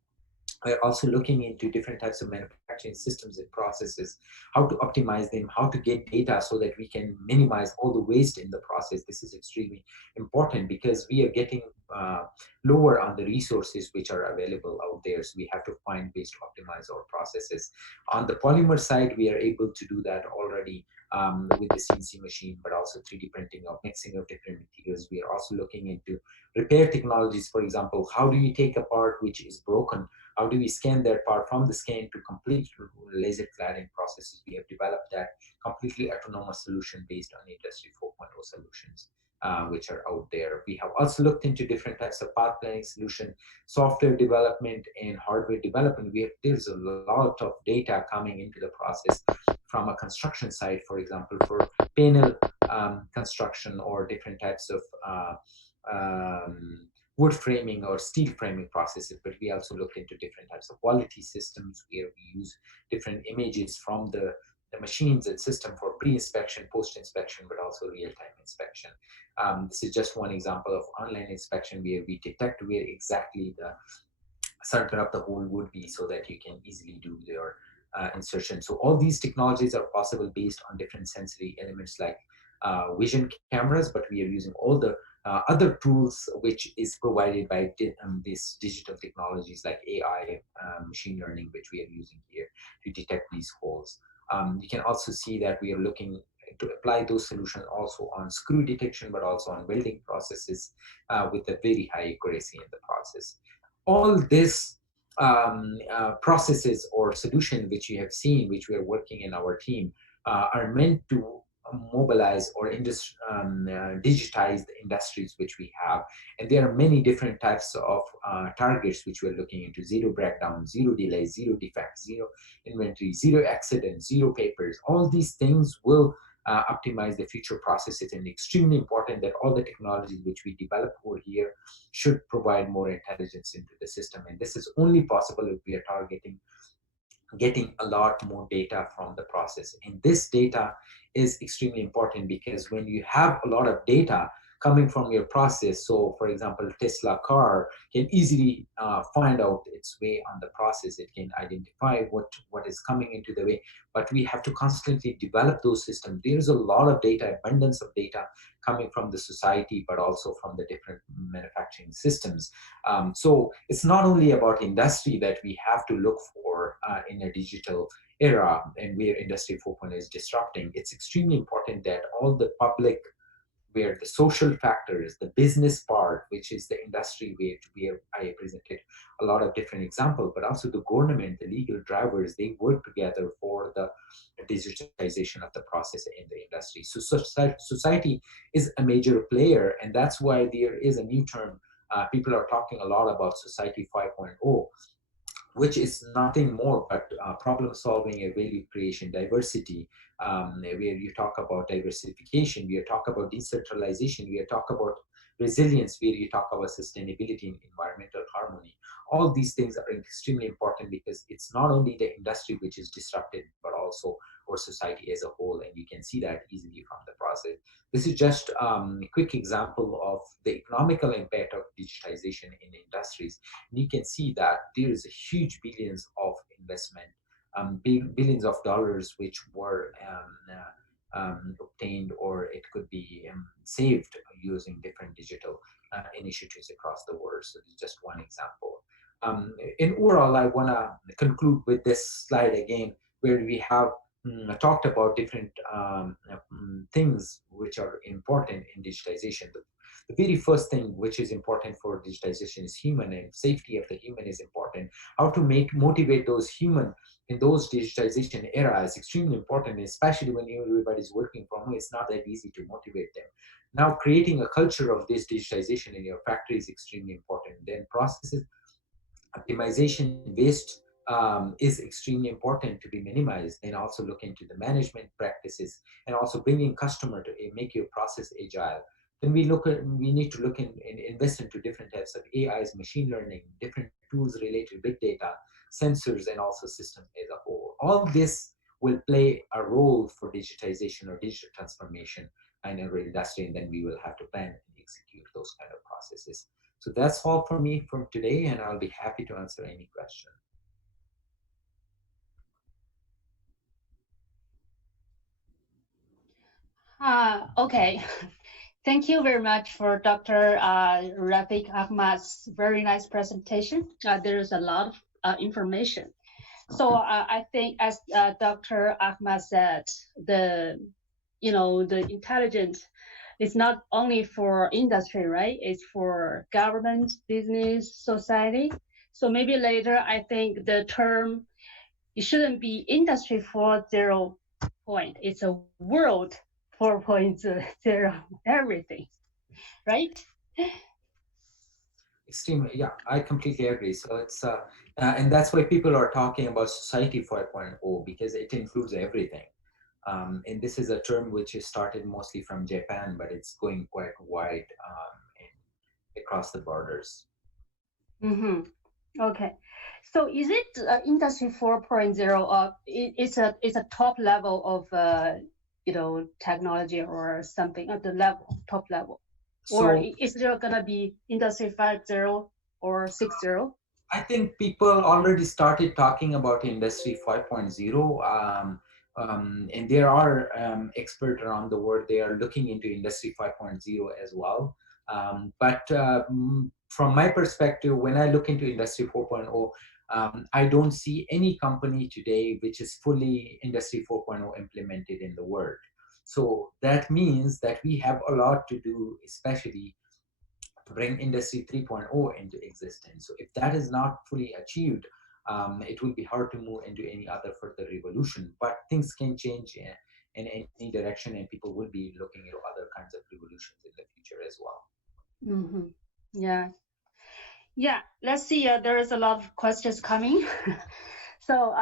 We're also looking into different types of manufacturing systems and processes, how to optimize them, how to get data so that we can minimize all the waste in the process. This is extremely important because we are getting lower on the resources which are available out there. So we have to find ways to optimize our processes. On the polymer side, we are able to do that already with the CNC machine, but also 3D printing or mixing of different materials. We are also looking into repair technologies. For example, how do you take a part which is broken? How do we scan that part from the scan to complete laser cladding processes? We have developed that completely autonomous solution based on Industry 4.0 solutions, which are out there. We have also looked into different types of path planning solution, software development and hardware development. There's a lot of data coming into the process from a construction site, for example, for panel construction or different types of wood framing or steel framing processes, but we also looked into different types of quality systems where we use different images from the machines and system for pre-inspection, post-inspection, but also real-time inspection. This is just one example of online inspection where we detect where exactly the center of the hole would be so that you can easily do your insertion. So all these technologies are possible based on different sensory elements like vision cameras, but we are using all the other tools which is provided by these digital technologies like AI, machine learning, which we are using here to detect these holes. You can also see that we are looking to apply those solutions also on screw detection, but also on welding processes with a very high accuracy in the process. All this processes or solutions which you have seen, which we are working in our team, are meant to mobilize or digitize the industries which we have. And there are many different types of targets which we're looking into: zero breakdown, zero delays, zero defects, zero inventory, zero accidents, zero papers. All these things will optimize the future processes, and extremely important that all the technologies which we develop over here should provide more intelligence into the system. And this is only possible if we are targeting getting a lot more data from the process. And this data is extremely important because when you have a lot of data coming from your process, so for example, Tesla car can easily find out its way on the process. It can identify what is coming into the way, but we have to constantly develop those systems. There's a lot of data, abundance of data coming from the society, but also from the different manufacturing systems. So it's not only about industry that we have to look for in a digital era and where Industry 4.0 is disrupting. It's extremely important that all the public, where the social factors, the business part, which is the industry where I presented a lot of different examples, but also the government, the legal drivers, they work together for the digitization of the process in the industry. So society is a major player, and that's why there is a new term. People are talking a lot about Society 5.0, which is nothing more but problem solving and value creation, diversity, where you talk about diversification, we talk about decentralization, we talk about resilience, where you talk about sustainability and environmental harmony. All these things are extremely important because it's not only the industry which is disrupted, but also our society as a whole, and you can see that easily from the process. This is just a quick example of the economical impact of digitization in industries. And you can see that there is a huge billions of investment, billions of dollars which were obtained, or it could be saved using different digital initiatives across the world. So this is just one example. In overall, I want to conclude with this slide again, where we have talked about different things which are important in digitization. The very first thing which is important for digitization is human, and safety of the human is important. How to motivate those human in those digitization era is extremely important, especially when everybody's working from home. It's not that easy to motivate them. Now, creating a culture of this digitization in your factory is extremely important. Then processes, optimization, waste is extremely important to be minimized, and also look into the management practices, and also bringing customer to make your process agile. Then we need to look and invest into different types of AIs, machine learning, different tools related to big data, sensors, and also systems as a whole. All this will play a role for digitization or digital transformation in our industry, and then we will have to plan and execute those kind of processes. So that's all for me from today, and I'll be happy to answer any question. Okay. Thank you very much for Dr. Rafiq Ahmad's very nice presentation. There's a lot of information. So I think, as Dr. Ahmad said, the intelligence is not only for industry, right? It's for government, business, society. So maybe later, I think the term, it shouldn't be Industry 4.0 point. It's a world 4.0 everything, right? Extremely, yeah, I completely agree. So it's and that's why people are talking about Society 5.0, because it includes everything. And this is a term which is started mostly from Japan, but it's going quite wide across the borders. Mm-hmm. Okay, so is it Industry 4.0? It's a top level of technology or something at the level, top level, or is there gonna be Industry 5.0 or 6.0? I think people already started talking about Industry 5.0. And there are experts around the world, they are looking into Industry 5.0 as well. But from my perspective, when I look into Industry 4.0, I don't see any company today which is fully Industry 4.0 implemented in the world. So that means that we have a lot to do, especially to bring Industry 3.0 into existence. So if that is not fully achieved, it will be hard to move into any other further revolution. But things can change in any direction, and people will be looking at other kinds of revolutions in the future as well. Mm-hmm. Yeah, let's see. There is a lot of questions coming. So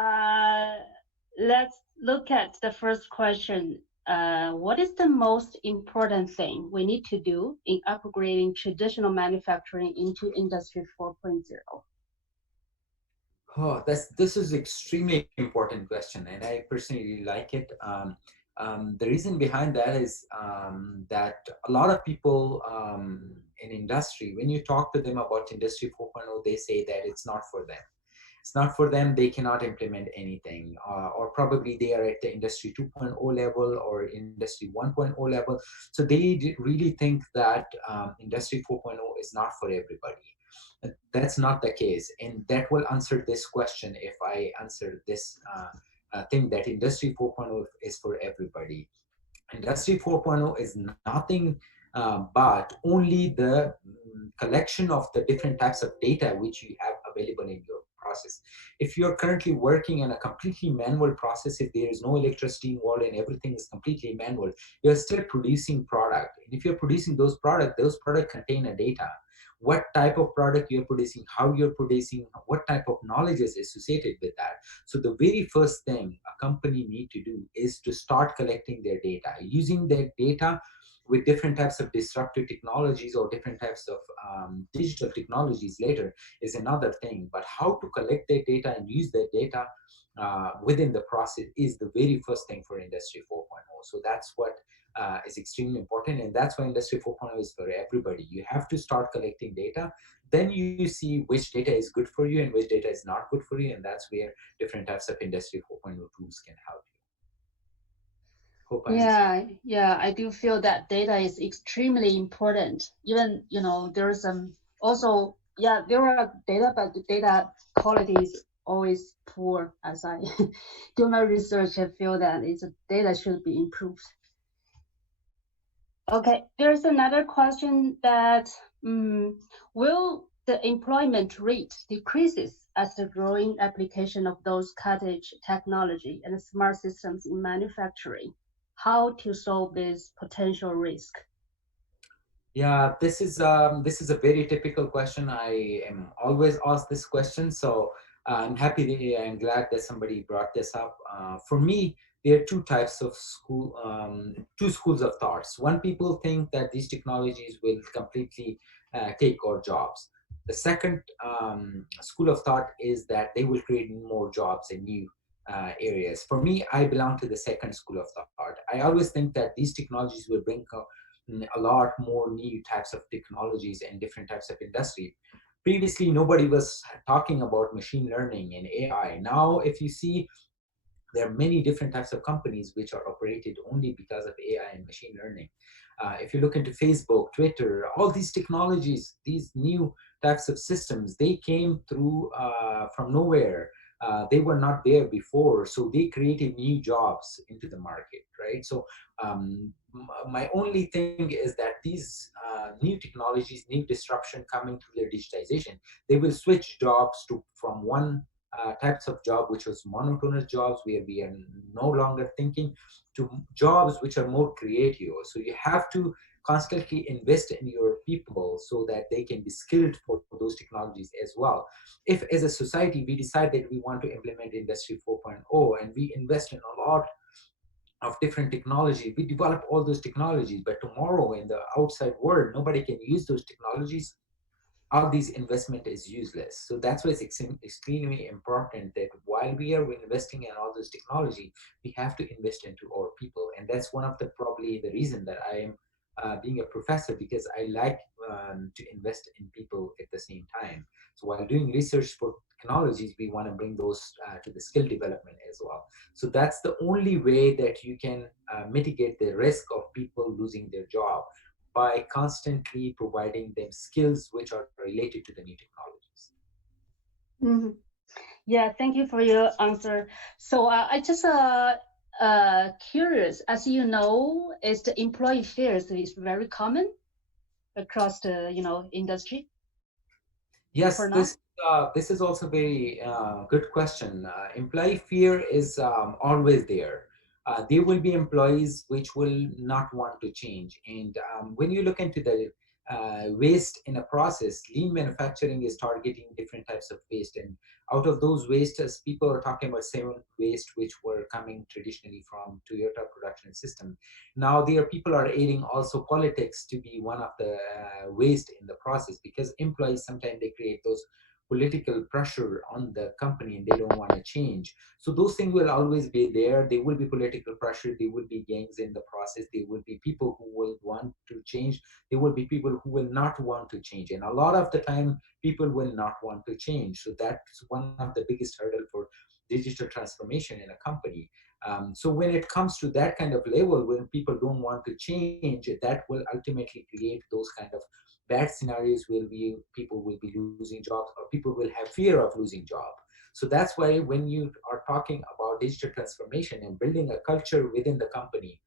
let's look at the first question. what is the most important thing we need to do in upgrading traditional manufacturing into Industry 4.0? Oh, this is extremely important question, and I personally like it. The reason behind that is that a lot of people in industry, when you talk to them about Industry 4.0, they say that it's not for them. It's not for them, they cannot implement anything, or probably they are at the Industry 2.0 level or Industry 1.0 level. So they really think that Industry 4.0 is not for everybody. That's not the case, and that will answer this question if I answer this thing that Industry 4.0 is for everybody. Industry 4.0 is nothing but only the collection of the different types of data which you have available in your process. If you're currently working in a completely manual process, if there is no electricity involved and everything is completely manual, you're still producing product. And if you're producing those products contain a data. What type of product you're producing, how you're producing, what type of knowledge is associated with that. So the very first thing a company need to do is to start collecting their data. Using their data with different types of disruptive technologies or different types of digital technologies later is another thing. But how to collect their data and use their data within the process is the very first thing for Industry 4.0. So that's what is extremely important, and that's why Industry 4.0 is for everybody. You have to start collecting data, then you see which data is good for you and which data is not good for you, and that's where different types of Industry 4.0 tools can help you. Hope I Yeah, I do feel that data is extremely important. Even, there's some also, there are data, but the data quality is always poor. As I do my research, I feel that data should be improved. Okay, there's another question that will the employment rate decreases as the growing application of those cutting-edge technology and smart systems in manufacturing? How to solve this potential risk? Yeah, this is a very typical question. I am always asked this question, so I'm happy. I'm glad that somebody brought this up. For me, there are two types of two schools of thoughts. One, people think that these technologies will completely take our jobs. The second school of thought is that they will create more jobs in new areas. For me, I belong to the second school of thought. I always think that these technologies will bring a lot more new types of technologies and different types of industry. Previously, nobody was talking about machine learning and AI. Now, if you see, there are many different types of companies which are operated only because of AI and machine learning. If you look into Facebook, Twitter, all these technologies, these new types of systems, they came through from nowhere. They were not there before, so they created new jobs into the market, right? So my only thing is that these new technologies, new disruption coming through their digitization, they will switch jobs from one types of job which was monotonous jobs where we are no longer thinking, to jobs which are more creative. So you have to constantly invest in your people so that they can be skilled for those technologies as well. If as a society we decide that we want to implement Industry 4.0 and we invest in a lot of different technology, we develop all those technologies, but tomorrow in the outside world nobody can use those technologies, all these investment is useless. So that's why it's extremely important that while we are investing in all this technology, we have to invest into our people. And that's one of the probably the reason that I am being a professor, because I like to invest in people at the same time. So while doing research for technologies, we want to bring those to the skill development as well. So that's the only way that you can mitigate the risk of people losing their job, by constantly providing them skills which are related to the new technologies. Mm-hmm. Yeah, thank you for your answer. So I just curious, as you know, is the employee fears is very common across the industry? Yes, this is also very good question. Employee fear is always there. There will be employees which will not want to change, and when you look into the waste in a process. Lean manufacturing is targeting different types of waste, and out of those wastes, people are talking about 7 waste which were coming traditionally from Toyota production system. Now there people are adding also politics to be one of the waste in the process, because employees sometimes they create those political pressure on the company and they don't want to change. So those things will always be there. There will be political pressure, there will be gangs in the process, there will be people who will want to change, there will be people who will not want to change, and a lot of the time people will not want to change. So that's one of the biggest hurdle for digital transformation in a company. So when it comes to that kind of level, when people don't want to change, that will ultimately create those kind of bad scenarios where people will be losing jobs, or people will have fear of losing job. So that's why when you are talking about digital transformation and building a culture within the company,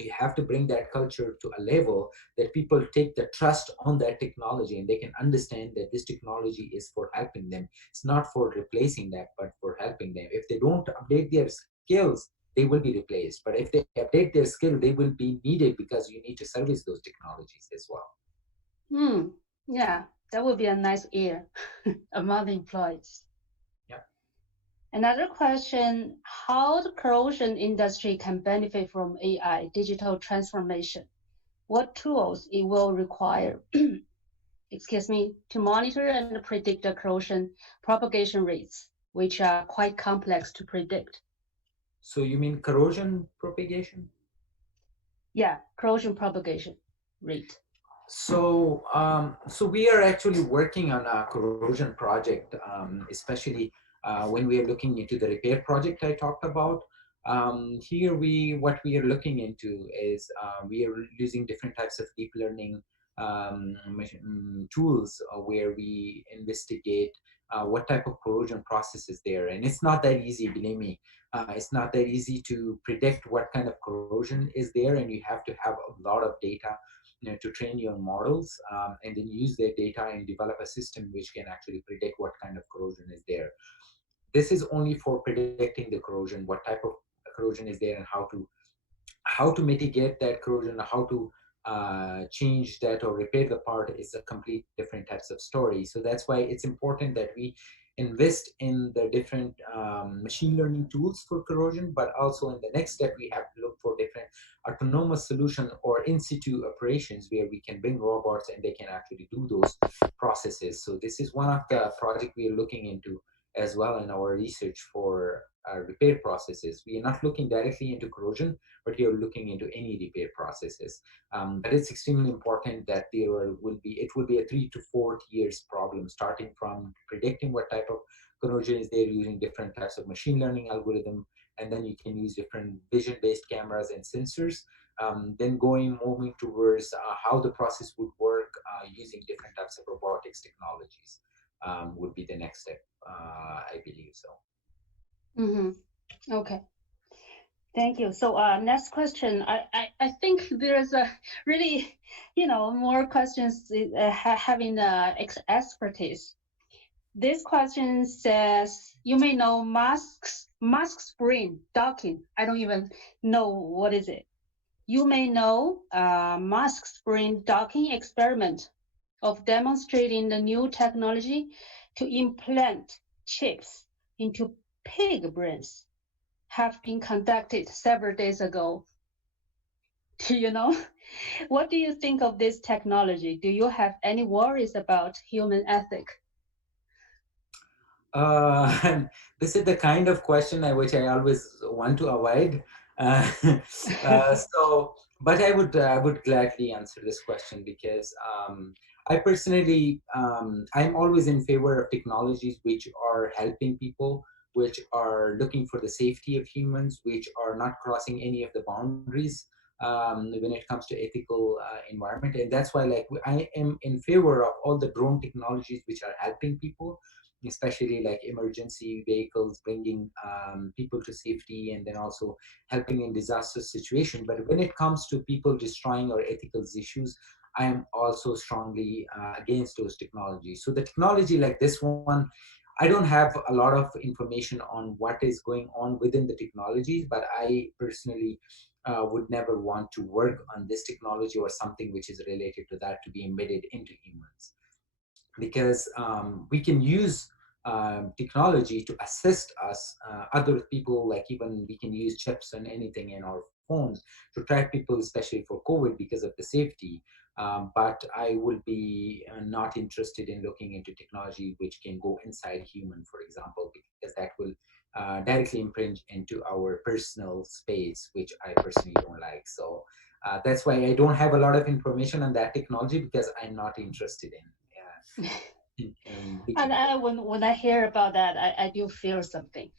you have to bring that culture to a level that people take the trust on that technology and they can understand that this technology is for helping them. It's not for replacing them, but for helping them. If they don't update their skills, they will be replaced. But if they update their skill, they will be needed, because you need to service those technologies as well. Yeah, that would be a nice ear among the employees. Yeah. Another question, how the corrosion industry can benefit from AI digital transformation? What tools it will require, to monitor and predict the corrosion propagation rates, which are quite complex to predict. So you mean corrosion propagation? Yeah, corrosion propagation rate. So, so we are actually working on a corrosion project, especially when we are looking into the repair project I talked about. Here, what we are looking into is we are using different types of deep learning tools where we investigate what type of corrosion process is there. And it's not that easy, believe me. It's not that easy to predict what kind of corrosion is there, and you have to have a lot of data to train your models, and then use their data and develop a system which can actually predict what kind of corrosion is there. This is only for predicting the corrosion, what type of corrosion is there, and how to mitigate that corrosion, how to change that or repair the part is a complete different types of story. So that's why it's important that we invest in the different machine learning tools for corrosion, but also in the next step, we have to look for different autonomous solution or in situ operations where we can bring robots and they can actually do those processes. So this is one of the projects we are looking into as well in our research for repair processes. We are not looking directly into corrosion, but you're looking into any repair processes. But it's extremely important that it will be a 3 to 4 years problem, starting from predicting what type of corrosion is there using different types of machine learning algorithm, and then you can use different vision-based cameras and sensors. Then moving towards how the process would work using different types of robotics technologies would be the next step, I believe so. Okay. Thank you. So next question, I think there's a really, more questions having expertise. This question says, you may know mask spring docking. I don't even know what is it. You may know mask spring docking experiment of demonstrating the new technology to implant chips into pig brains have been conducted several days ago. Do you know? What do you think of this technology? Do you have any worries about human ethics? This is the kind of question which I always want to avoid. But I would gladly answer this question, because I personally, I'm always in favor of technologies which are helping people, which are looking for the safety of humans, which are not crossing any of the boundaries when it comes to ethical environment. And that's why I am in favor of all the drone technologies which are helping people, especially like emergency vehicles, bringing people to safety, and then also helping in disaster situation. But when it comes to people destroying or ethical issues, I am also strongly against those technologies. So the technology like this one, I don't have a lot of information on what is going on within the technologies, but I personally would never want to work on this technology or something which is related to that to be embedded into humans. Because we can use technology to assist us, other people, like even we can use chips and anything in our phones to track people, especially for COVID because of the safety. But I would be not interested in looking into technology which can go inside human, for example, because that will directly impinge into our personal space, which I personally don't like. So that's why I don't have a lot of information on that technology, because I'm not interested in. And when I hear about that, I do fear something,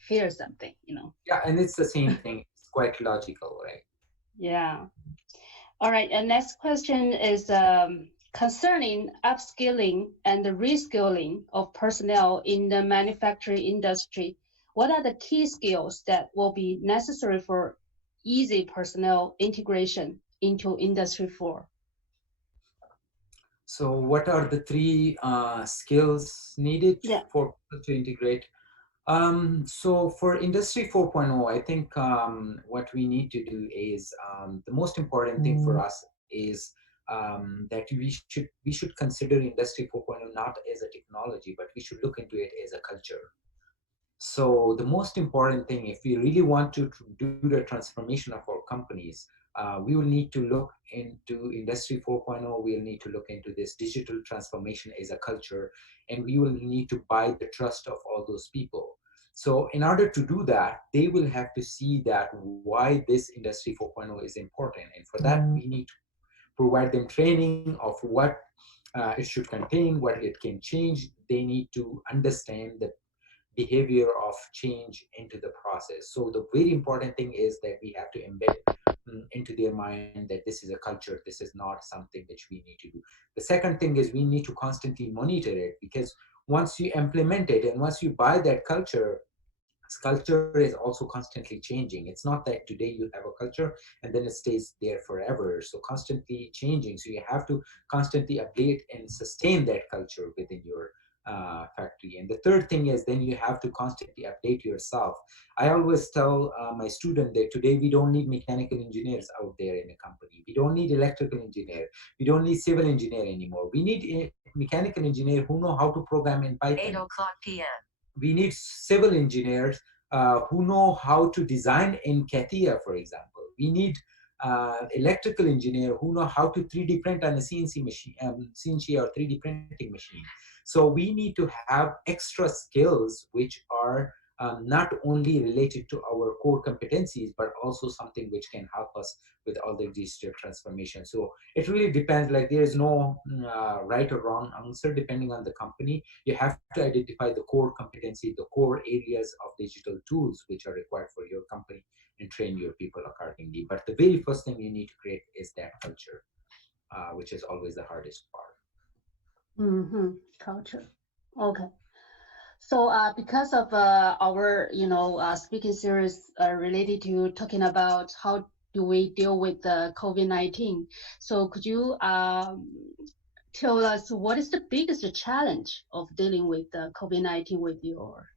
you know. Yeah, and it's the same thing. It's quite logical, right? Yeah. All right. And next question is concerning upskilling and the reskilling of personnel in the manufacturing industry. What are the key skills that will be necessary for easy personnel integration into Industry 4? So what are the three skills needed for people to integrate? So for Industry 4.0, I think what we need to do is the most important thing for us is that we should consider Industry 4.0 not as a technology, but we should look into it as a culture. So the most important thing, if we really want to do the transformation of our companies, we will need to look into Industry 4.0. We will need to look into this digital transformation as a culture, and we will need to buy the trust of all those people. So in order to do that, they will have to see that why this Industry 4.0 is important. And for that, we need to provide them training of what it should contain, what it can change. They need to understand the behavior of change into the process. So the very important thing is that we have to embed into their mind that this is a culture, this is not something which we need to do. The second thing is we need to constantly monitor it, because once you implement it and once you buy that culture, this culture is also constantly changing. It's not that today you have a culture and then it stays there forever. So constantly changing. So you have to constantly update and sustain that culture within your factory. And the third thing is then you have to constantly update yourself. I always tell my student that today we don't need mechanical engineers out there in a company. We don't need electrical engineer. We don't need civil engineer anymore. We need a mechanical engineer who know how to program in Python. 8 o'clock p.m. We need civil engineers who know how to design in CATIA, for example. We need electrical engineer who know how to 3D print on a CNC machine, CNC or 3D printing machine. So we need to have extra skills which are not only related to our core competencies, but also something which can help us with all the digital transformation. So it really depends, like there is no right or wrong answer depending on the company. You have to identify the core competency, the core areas of digital tools which are required for your company and train your people accordingly. But the very first thing you need to create is that culture, which is always the hardest part. Culture. Okay. So because of our, speaking series related to talking about how do we deal with the COVID-19, so could you tell us what is the biggest challenge of dealing with the COVID-19 with your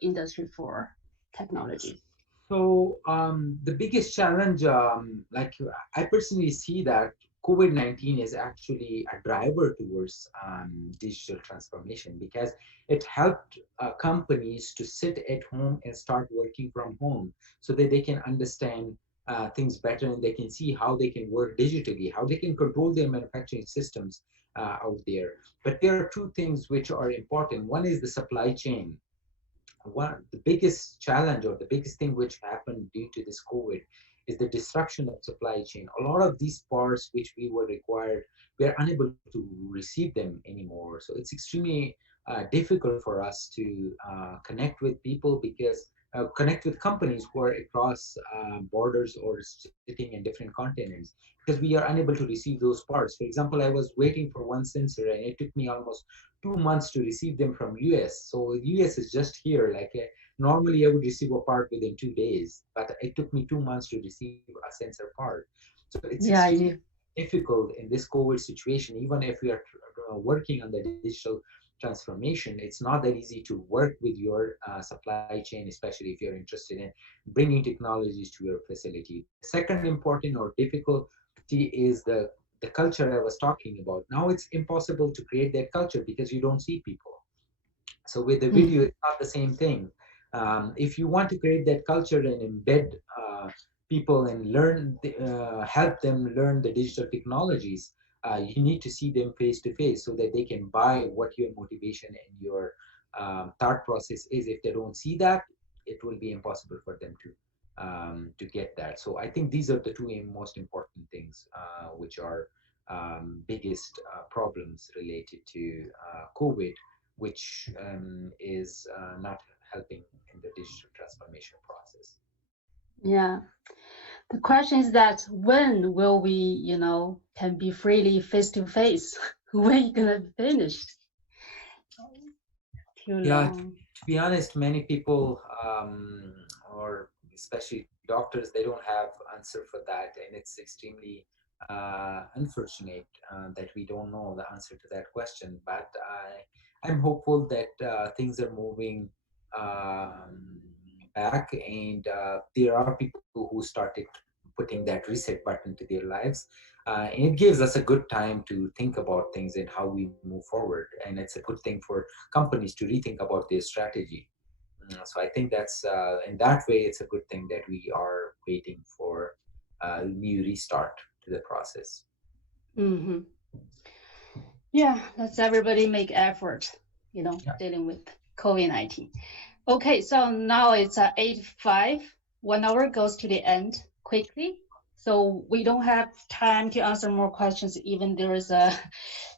Industry 4 technology? So the biggest challenge, like I personally see that COVID-19 is actually a driver towards digital transformation, because it helped companies to sit at home and start working from home so that they can understand things better and they can see how they can work digitally, how they can control their manufacturing systems out there. But there are two things which are important. One is the supply chain. The biggest challenge or the biggest thing which happened due to this COVID is the disruption of supply chain. A lot of these parts which we were required, we are unable to receive them anymore. So it's extremely difficult for us to connect with people, because connect with companies who are across borders or sitting in different continents, because we are unable to receive those parts. For example, I was waiting for one sensor and it took me almost 2 months to receive them from US. So US is just here. Like normally I would receive a part within 2 days, but it took me 2 months to receive a sensor part. So it's extremely difficult in this COVID situation, even if we are working on the digital transformation, it's not that easy to work with your supply chain, especially if you're interested in bringing technologies to your facility. Second important or difficulty is the culture I was talking about. Now it's impossible to create that culture because you don't see people. So with the video, it's not the same thing. If you want to create that culture and embed people and learn, help them learn the digital technologies, you need to see them face to face so that they can buy what your motivation and your thought process is. If they don't see that, it will be impossible for them to get that. So I think these are the two most important things, which are biggest problems related to COVID, which is not helping in the digital transformation process. Yeah. The question is that when will we, can be freely face to face? When are you gonna finish? To be honest, many people, or especially doctors, they don't have answer for that, and it's extremely unfortunate that we don't know the answer to that question. But I'm hopeful that things are moving back, and there are people who started putting that reset button to their lives. And it gives us a good time to think about things and how we move forward. And it's a good thing for companies to rethink about their strategy. So I think that's, in that way, it's a good thing that we are waiting for a new restart to the process. Mm-hmm. Yeah, let's everybody make effort, dealing with COVID-19. Okay, so now it's 8:05. 1 hour goes to the end quickly. So we don't have time to answer more questions, even there is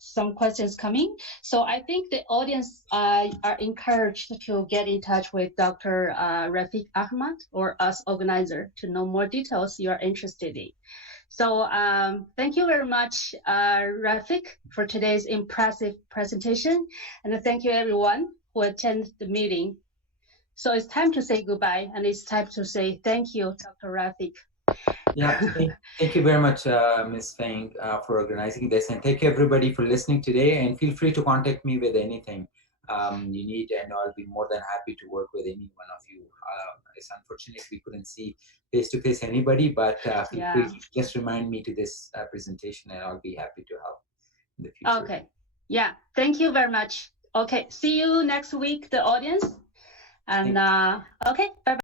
some questions coming. So I think the audience are encouraged to get in touch with Dr. Rafiq Ahmad or us organizer to know more details you are interested in. So thank you very much, Rafiq, for today's impressive presentation. And thank you everyone who attended the meeting. So it's time to say goodbye, and it's time to say thank you, Dr. Rafiq. Yeah, thank you very much, Ms. Feng, for organizing this, and thank you everybody for listening today. And feel free to contact me with anything you need, and I'll be more than happy to work with any one of you. It's unfortunate we couldn't see face-to-face anybody, but feel free to just remind me to this presentation, and I'll be happy to help in the future. Okay. Yeah. Thank you very much. Okay. See you next week, the audience. And okay. Bye-bye.